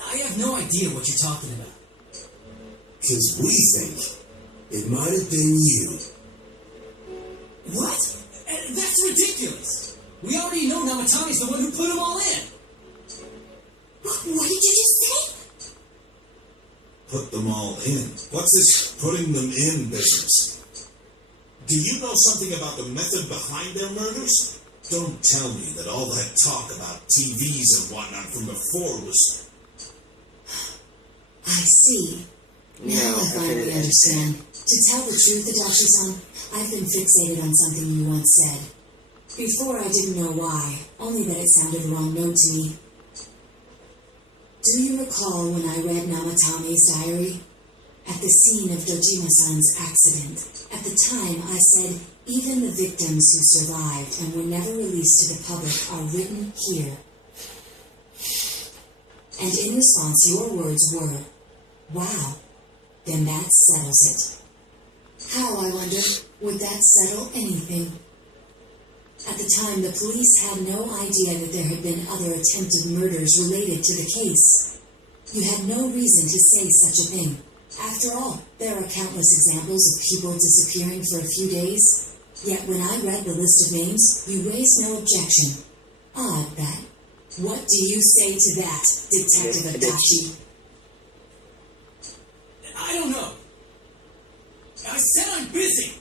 I have no idea what you're talking about. Because we think it might have been you. What? That's ridiculous. We already know Namatame's the one who put them all in. What did you just say? Put them all in. What's this putting them in business? Do you know something about the method behind their murders? Don't tell me that all that talk about TVs and whatnot from before was... I see. Now I finally understand. To tell the truth, Adachi-san, I've been fixated on something you once said. Before I didn't know why, only that it sounded wrong note to me. Do you recall when I read Namatame's diary? At the scene of Dojima-san's accident, at the time I said, even the victims who survived and were never released to the public are written here. And in response, your words were, wow, then that settles it. How, I wonder, would that settle anything? At the time, the police had no idea that there had been other attempted murders related to the case. You had no reason to say such a thing. After all, there are countless examples of people disappearing for a few days. Yet when I read the list of names, you raised no objection. Odd that. What do you say to that, Detective Adachi? I don't know. I said I'm busy.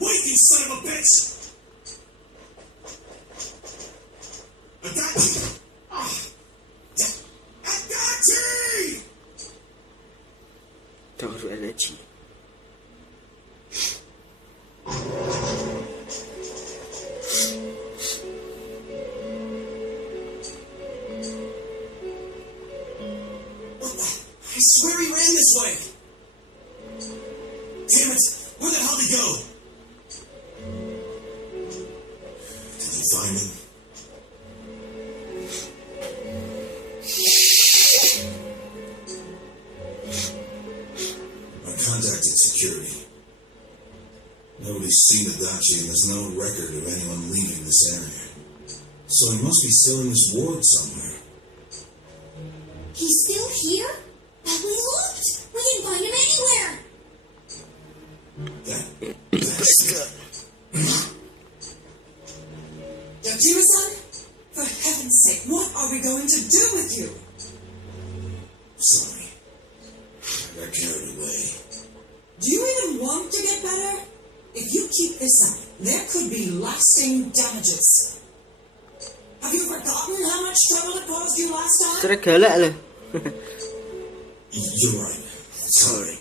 Wait, you son of a bitch! Adachi! Adachi! Tahu Adachi. I swear he ran this way. Damn it! Where the hell did he go? Did you find him? I contacted security. Nobody's seen Adachi and there's no record of anyone leaving this area. So he must be still in this ward somewhere. He's still here? But we looked! We didn't find him anywhere! Yojima-san? For heaven's sake, what are we going to do with you? Sorry. I got carried away. Do you even want to get better? If you keep this up, there could be lasting damages. Have you forgotten how much trouble it caused you last time? Sudah galak loh. You're right. Sorry.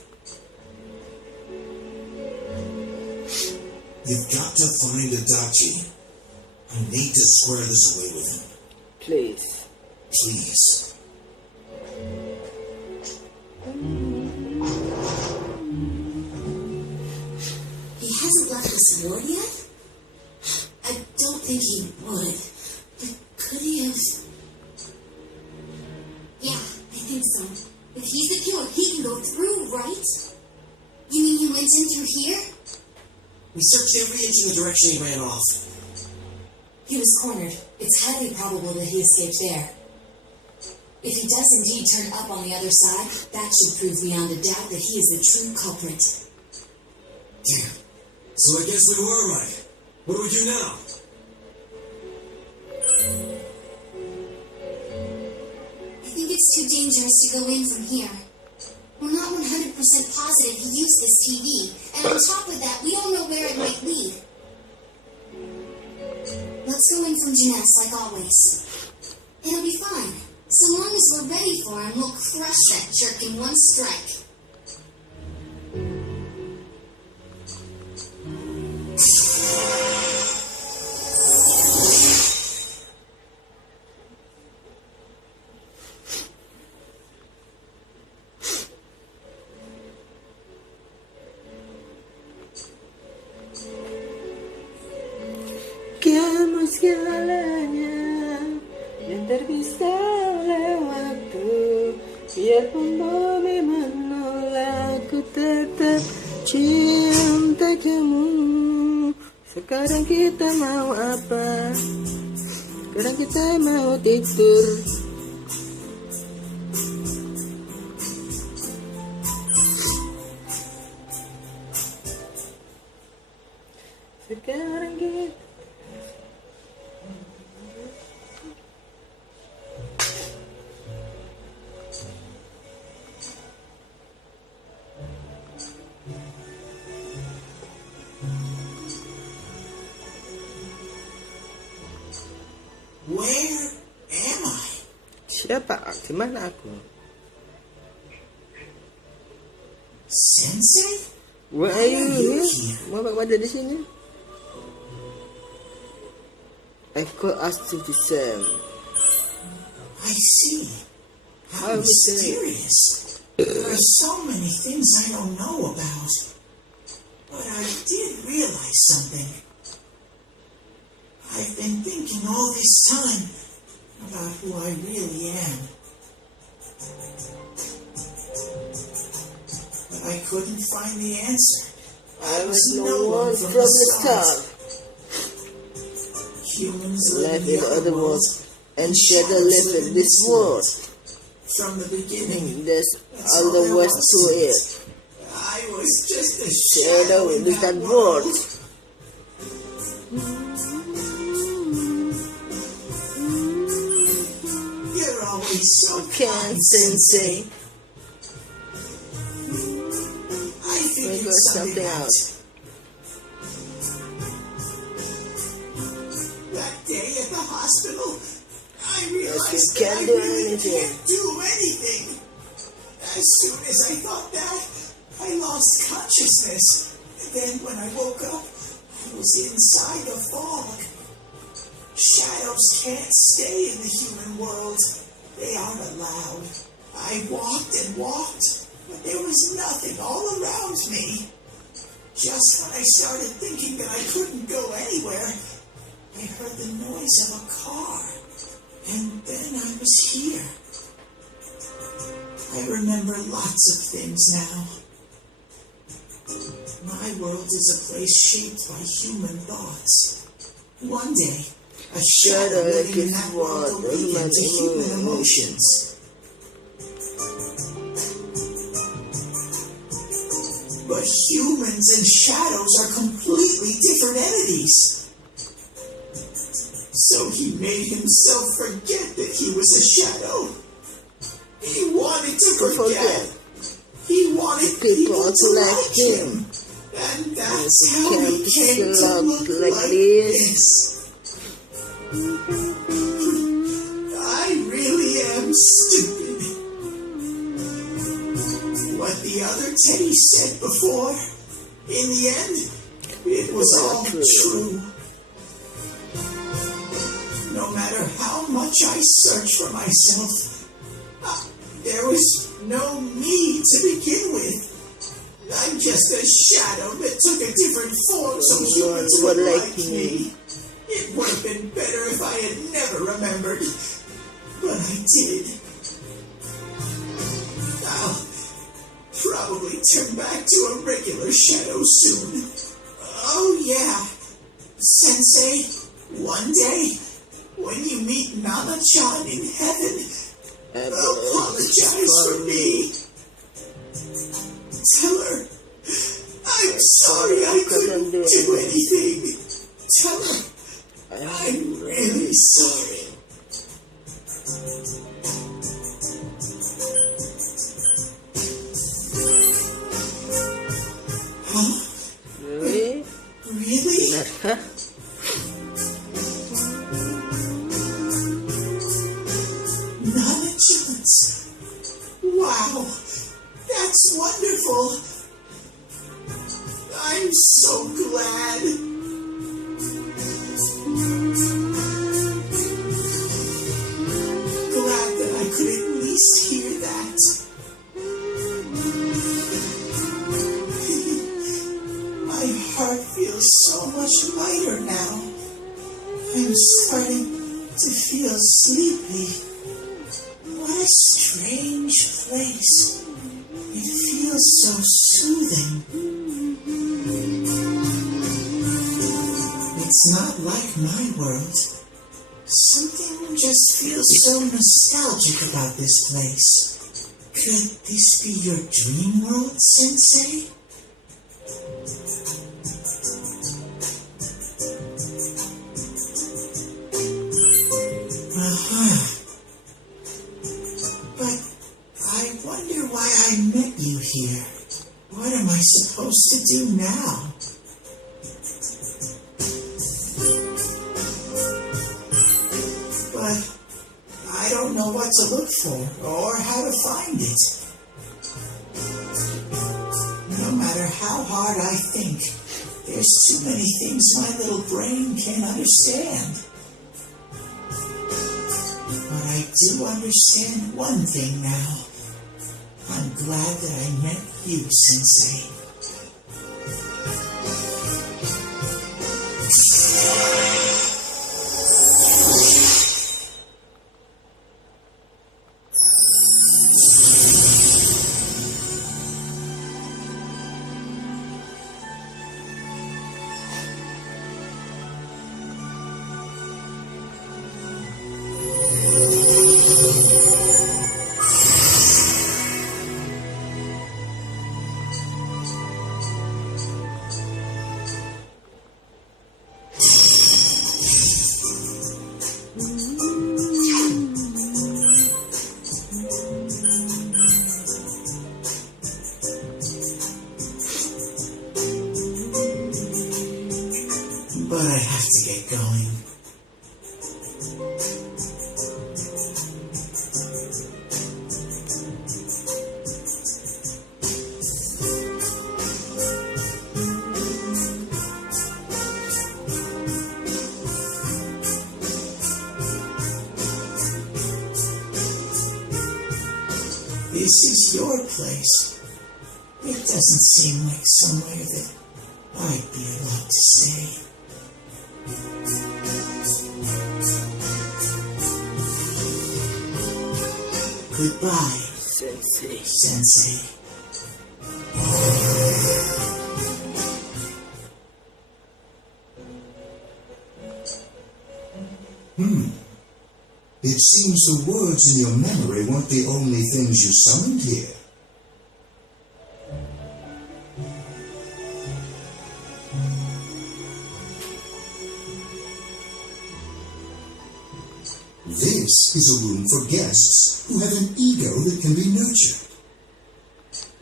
You've got to find Adachi. I need to square this away with him. Please. Please. He hasn't left this ward yet? I don't think he would. But could he have? Yeah, I think so. If he's the killer, he can go through, right? You mean he went in through here? We searched every inch in the direction he ran off. He was cornered. It's highly probable that he escaped there. If he does indeed turn up on the other side, that should prove beyond a doubt that he is the true culprit. Damn. So I guess we were right. What do we do now? I think it's too dangerous to go in from here. We're not 100% positive he used this TV, and on top of that, we don't know where it might lead. Let's go in from Jeunesse like always. It'll be fine. So long as we're ready for him, we'll crush that jerk in one strike. Kamu segalanya yang terpisah oleh waktu. Biarpun bumi menolak, ku tetap cinta kamu. Sekarang kita mau apa? Sekarang kita mau tidur. Sekarang kita Where am I? siapa? Di mana aku? Sensei? Why are you here? Mau apa ada di sini? I could ask you the same. I see. How How mysterious. There are so many things I don't know about. But I did realize something. I've been thinking all this time about who I really am. But I couldn't find the answer. I was no one from the start. Humans Life in other worlds, and shadow live in this world. From the beginning, There's all the words to it. I was just a Shadow in that world. You're always so Can't kind, sensei. I figured Figure something out. That day at the hospital, I realized you that can't I do really anything. can't do anything. As soon as I thought that, I lost consciousness. And then when I woke up, I was inside a fog. Shadows can't stay in the human world. They aren't allowed. I walked and walked, but there was nothing all around me. Just when I started thinking that I couldn't go anywhere, I heard the noise of a car, and then I was here. I remember lots of things now. My world is a place shaped by human thoughts. One day, a shadow living in that world awakened to human emotions. But humans and shadows are completely different entities. So he made himself forget that he was a shadow. He wanted to forget. He wanted people to like him. And that's how he came to look like this. I really am stupid. What the other Teddy said before, in the end, it was all true. No matter how much I searched for myself, there was no me to begin with. I'm just a shadow that took a different form so humans would like me. It would have been better if I had never remembered, but I did. I'll probably turn back to a regular shadow soon. Oh yeah, Sensei, one day, when you meet Nana-chan in heaven, apologize for me. Tell her, I'm sorry I couldn't do anything. Tell her, I'm really sorry. Huh? Really? Really? Huh? Nana-chan's. Wow, that's wonderful. I'm so glad. Glad that I could at least hear that. My heart feels so much lighter now. I'm starting to feel sleepy. What a strange place. It feels so soothing. It's not like my world. Something just feels so nostalgic about this place. Could this be your dream world, Sensei? But I wonder why I met you here. What am I supposed to do now? But I don't know what to look for or how to find it. No matter how part, I think there's too many things my little brain can't understand. But I do understand one thing now. I'm glad that I met you, Sensei. But I have to get going. This is your place. It doesn't seem like somewhere that I'd be allowed to stay. Goodbye, Sensei. It seems the words in your memory weren't the only things you summoned here. This is a room for guests who have an ego that can be nurtured.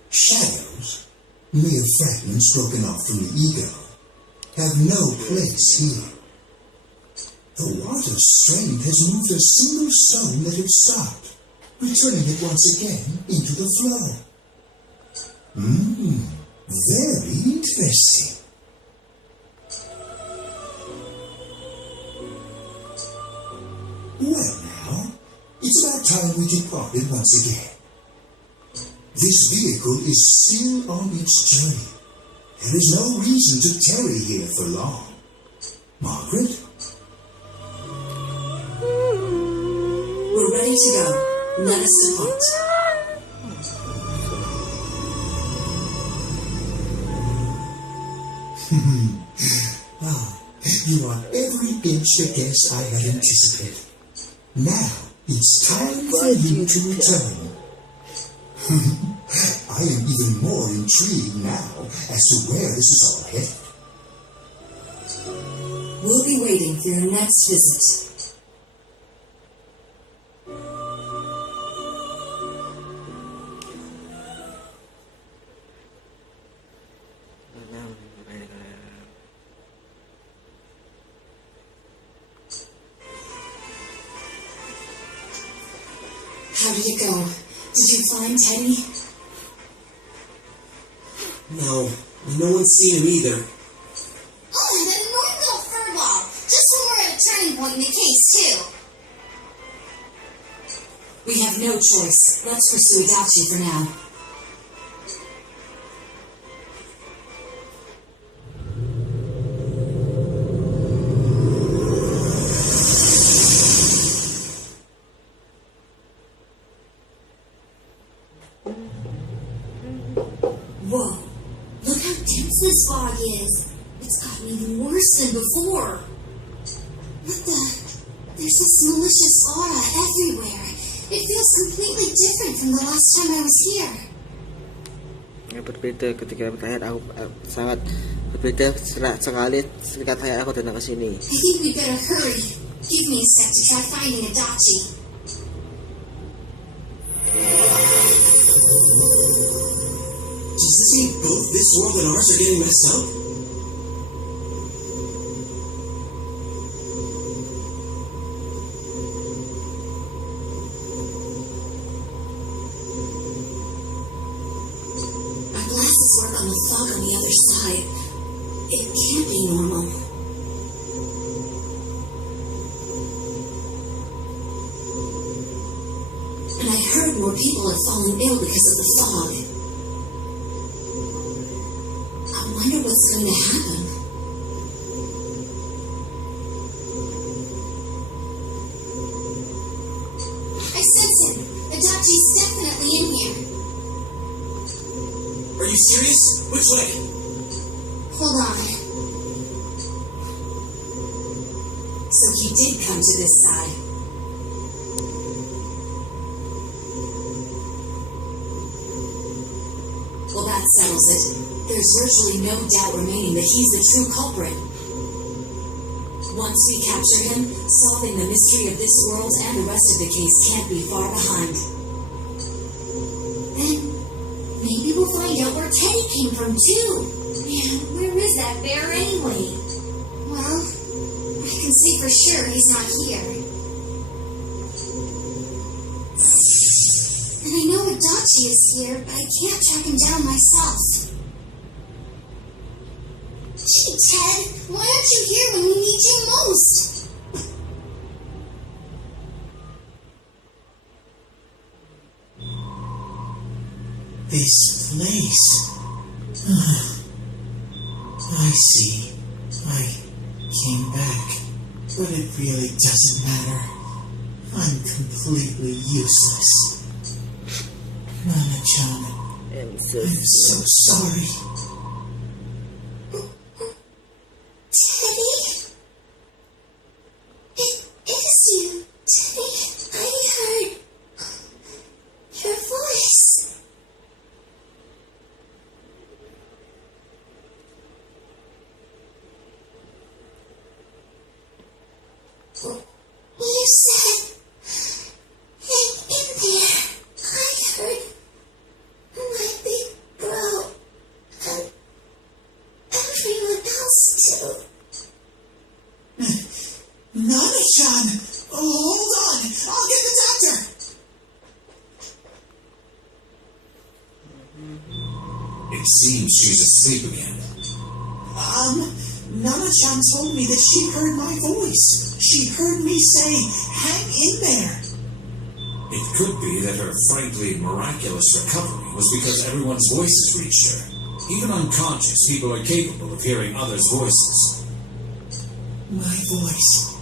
Shadows, mere fragments broken off from the ego, have no place here. The water's strength has moved a single stone that had stopped, returning it once again into the flow. Very interesting. Well now, it's about time we departed once again. This vehicle is still on its journey. There is no reason to tarry here for long. Margaret? We're ready to go. Let us depart. You are every inch the guest I had anticipated. Now it's time for you to return. I am even more intrigued now as to where this is all headed. We'll be waiting for your next visit. How did it go? Did you find Teddy? No, no one's seen him either. Oh, and then more little furball. Just when we're at a turning point in the case, too. We have no choice. Let's pursue Adachi for now. Whoa. Look how dense this fog is. It's gotten even worse than before. What the? There's this malicious aura everywhere. It feels completely different from the last time I was here. Berbeda ketika terakhir aku sangat berbeda sekali ketika terakhir aku datang ke sini. I think we better hurry. Give me a sec to try finding Adachi. Does this mean both this world and ours are getting messed up? Our glasses work on the fog on the other side. It can't be normal. And I heard more people have fallen ill because of the fog. I wonder what's going to happen. I sense him. Adachi's definitely in here. Are you serious? Which way? Hold on. So he did come to this side. Well, that settles it. There's virtually no doubt remaining that he's the true culprit. Once we capture him, solving the mystery of this world and the rest of the case can't be far behind. Then maybe we'll find out where Teddy came from too. Man, where is that bear anyway? Well, I can say for sure he's not here. And I know Adachi is here, but I can't track him down myself. Gee, Ted, why aren't you here when we need you most? This place. I see. I came back, but it really doesn't matter. I'm completely useless. Nana-chan, I'm I'm so sorry. Teddy? It is you, Teddy. I heard your voice. You said, hang in there. I heard my big bro and everyone else too. Nana-chan! Oh, hold on! I'll get the doctor! It seems she's asleep again. Nana-chan told me that she heard my voice. She heard me say, hang in there. It could be that her frankly miraculous recovery was because everyone's voices reached her. Even unconscious, people are capable of hearing others' voices. My voice.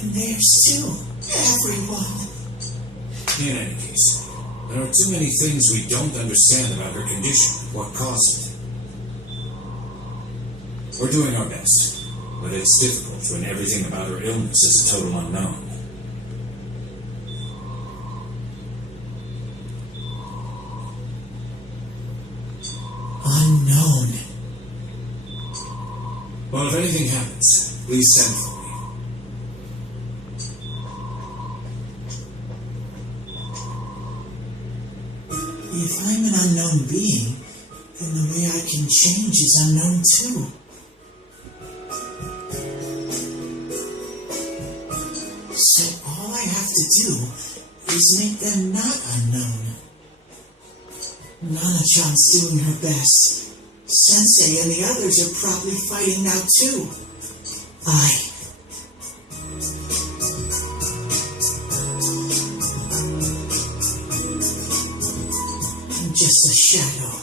And theirs too. Everyone. In any case, there are too many things we don't understand about her condition and what caused it. We're doing our best, but it's difficult when everything about her illness is a total unknown. Unknown. Well, if anything happens, please send for me. If I'm an unknown being, then the way I can change is unknown too. So all I have to do is make them not unknown. Nana-chan's doing her best. Sensei and the others are probably fighting now too. I'm just a shadow.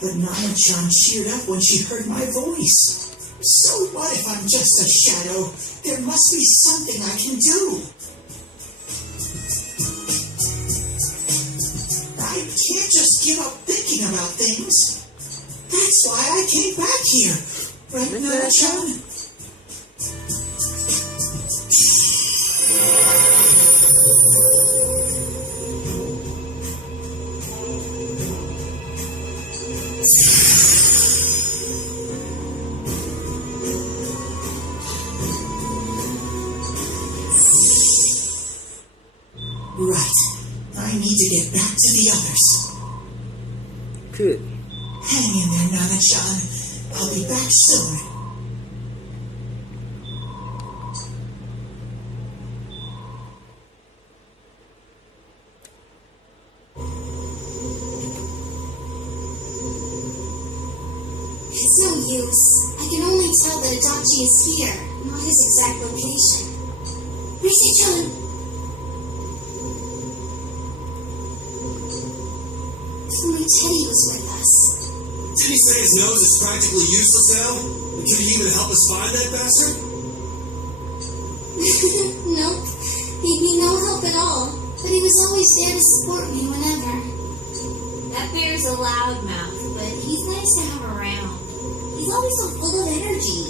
But Nana-chan cheered up when she heard my voice. So what if I'm just a shadow? There must be something I can do. I can't just give up thinking about things. That's why I came back here. Right, Nana-chan? Right. I need to get back to the others. Good. Hang in there, Nana-chan. I'll be back soon. It's no use. I can only tell that Adachi is here, not his exact location. Rise-chan! If only Teddy was with us. Did he say his nose is practically useless now? Could he even help us find that bastard? Nope. He'd be no help at all. But he was always there to support me whenever. That bear's a loudmouth, but he's nice to have around. He's always so full of energy.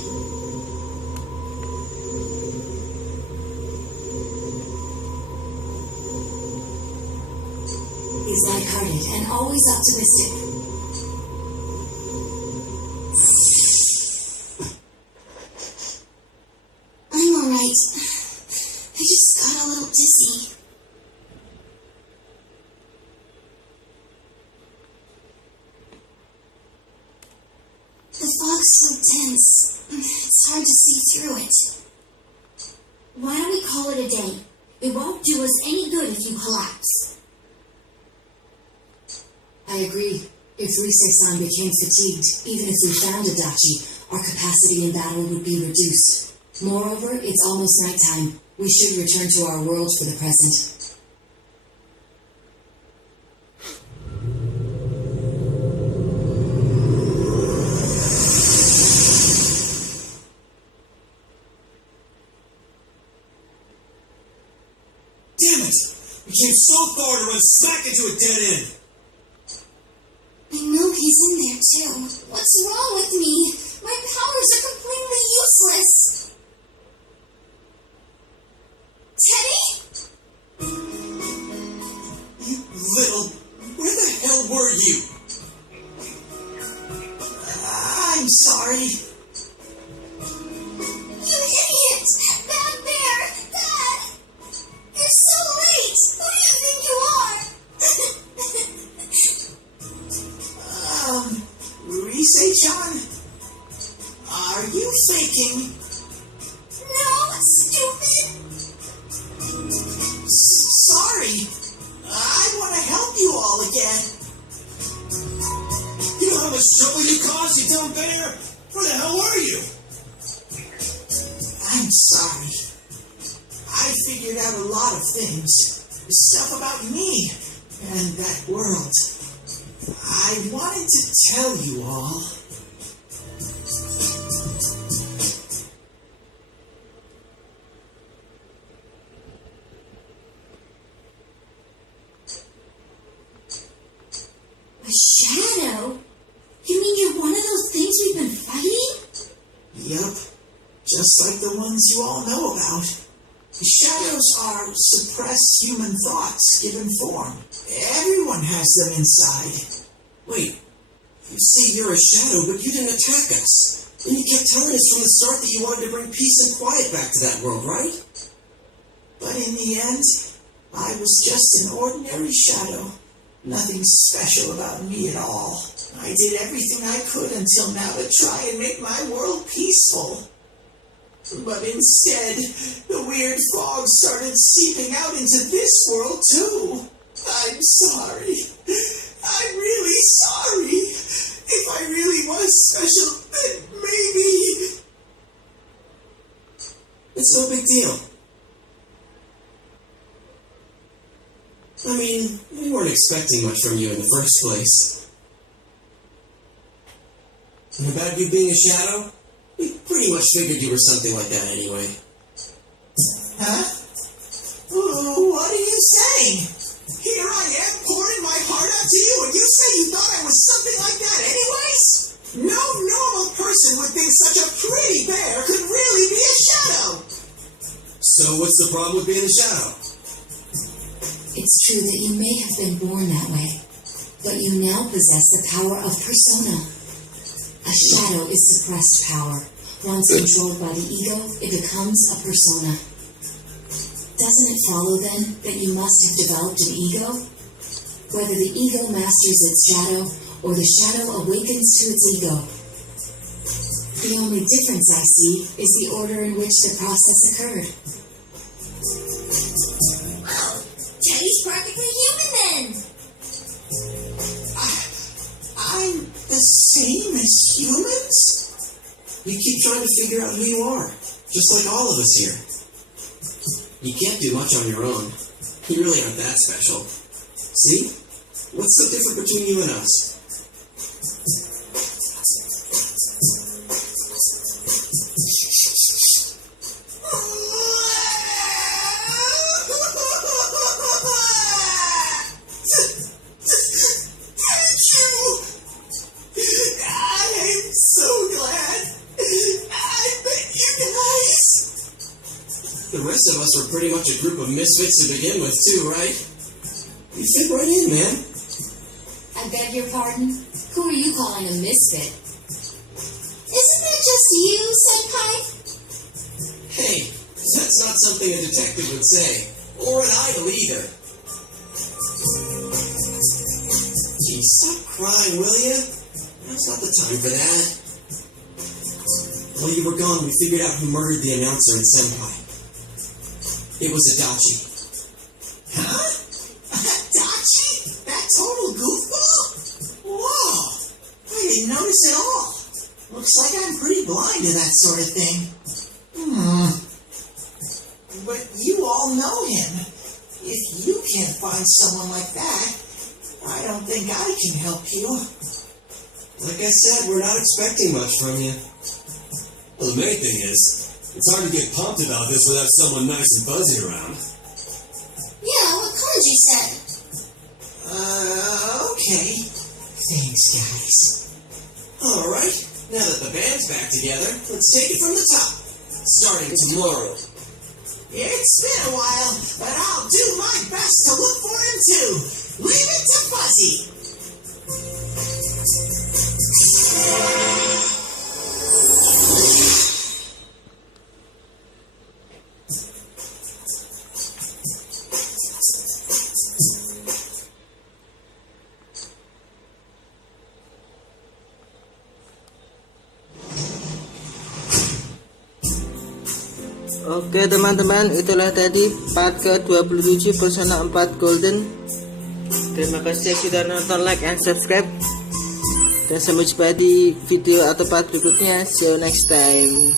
He's lighthearted and always optimistic. I'm alright. I just got a little dizzy. The fog's so dense, it's hard to see through it. Why don't we call it a day? It won't do us any good if you collapse. I agree. If Rise-san became fatigued, even if we found Adachi, our capacity in battle would be reduced. Moreover, it's almost nighttime. We should return to our world for the present. Damn it! We came so far to run smack into a dead end! I know he's in there too. What's wrong with me? My powers are completely useless. Teddy? You little... Where the hell were you? I'm sorry. You idiot! Bad bear! Dad! You're so late! Who do you think you are? Rise-chan? Are you faking? No, stupid! Sorry. I want to help you all again. You know how much trouble you caused, you dumb bear? Where the hell were you? I'm sorry. I figured out a lot of things. Stuff about me and that world. I wanted to tell you all. A shadow? You mean you're one of those things we've been fighting? Yup. Just like the ones you all know about. The shadows are suppressed human thoughts given form. Everyone has them inside. Wait, you say you're a shadow, but you didn't attack us. And you kept telling us from the start that you wanted to bring peace and quiet back to that world, right? But in the end, I was just an ordinary shadow. Nothing special about me at all. I did everything I could until now to try and make my world peaceful. But instead, the weird fog started seeping out into this world too. I'm sorry. I'm really sorry. If I really was special, then maybe... It's no big deal. I mean, we weren't expecting much from you in the first place. And about you being a shadow? We pretty much figured you were something like that anyway. Huh? What are you saying? Here I am pouring my heart out to you, and you say you thought I was something like that anyways? No normal person would think such a pretty bear could really be a shadow! So what's the problem with being a shadow? It's true that you may have been born that way, but you now possess the power of persona. A shadow is suppressed power. Once controlled by the ego, it becomes a persona. Doesn't it follow, then, that you must have developed an ego? Whether the ego masters its shadow, or the shadow awakens to its ego. The only difference I see is the order in which the process occurred. Well, Teddy's practically human then. I'm the same as humans? trying to figure out who you are, just like all of us here. You can't do much on your own. You really aren't that special. See? What's so different between you and us? The rest of us were pretty much a group of misfits to begin with, too, right? You fit right in, man. I beg your pardon? Who are you calling a misfit? Isn't that just you, Senpai? Hey, that's not something a detective would say. Or an idol either. Gee, stop crying, will ya? Now's not the time for that. While you were gone, we figured out who murdered the announcer and Senpai. It was Adachi. Huh? Adachi? That total goofball? Whoa! I didn't notice at all. Looks like I'm pretty blind to that sort of thing. But you all know him. If you can't find someone like that, I don't think I can help you. Like I said, we're not expecting much from you. Well, the main thing is, it's hard to get pumped about this without someone nice and fuzzy around. Yeah, what Kanji said. Okay. Thanks, guys. Alright, now that the band's back together, let's take it from the top. Starting tomorrow. It's been a while, but I'll do my best to look for him too. Leave it to Fuzzy. Oke teman-teman, itulah tadi part ke-27 Persona 4 Golden. Terima kasih sudah nonton, like and subscribe. Dan sampai jumpa di video atau part berikutnya. See you next time.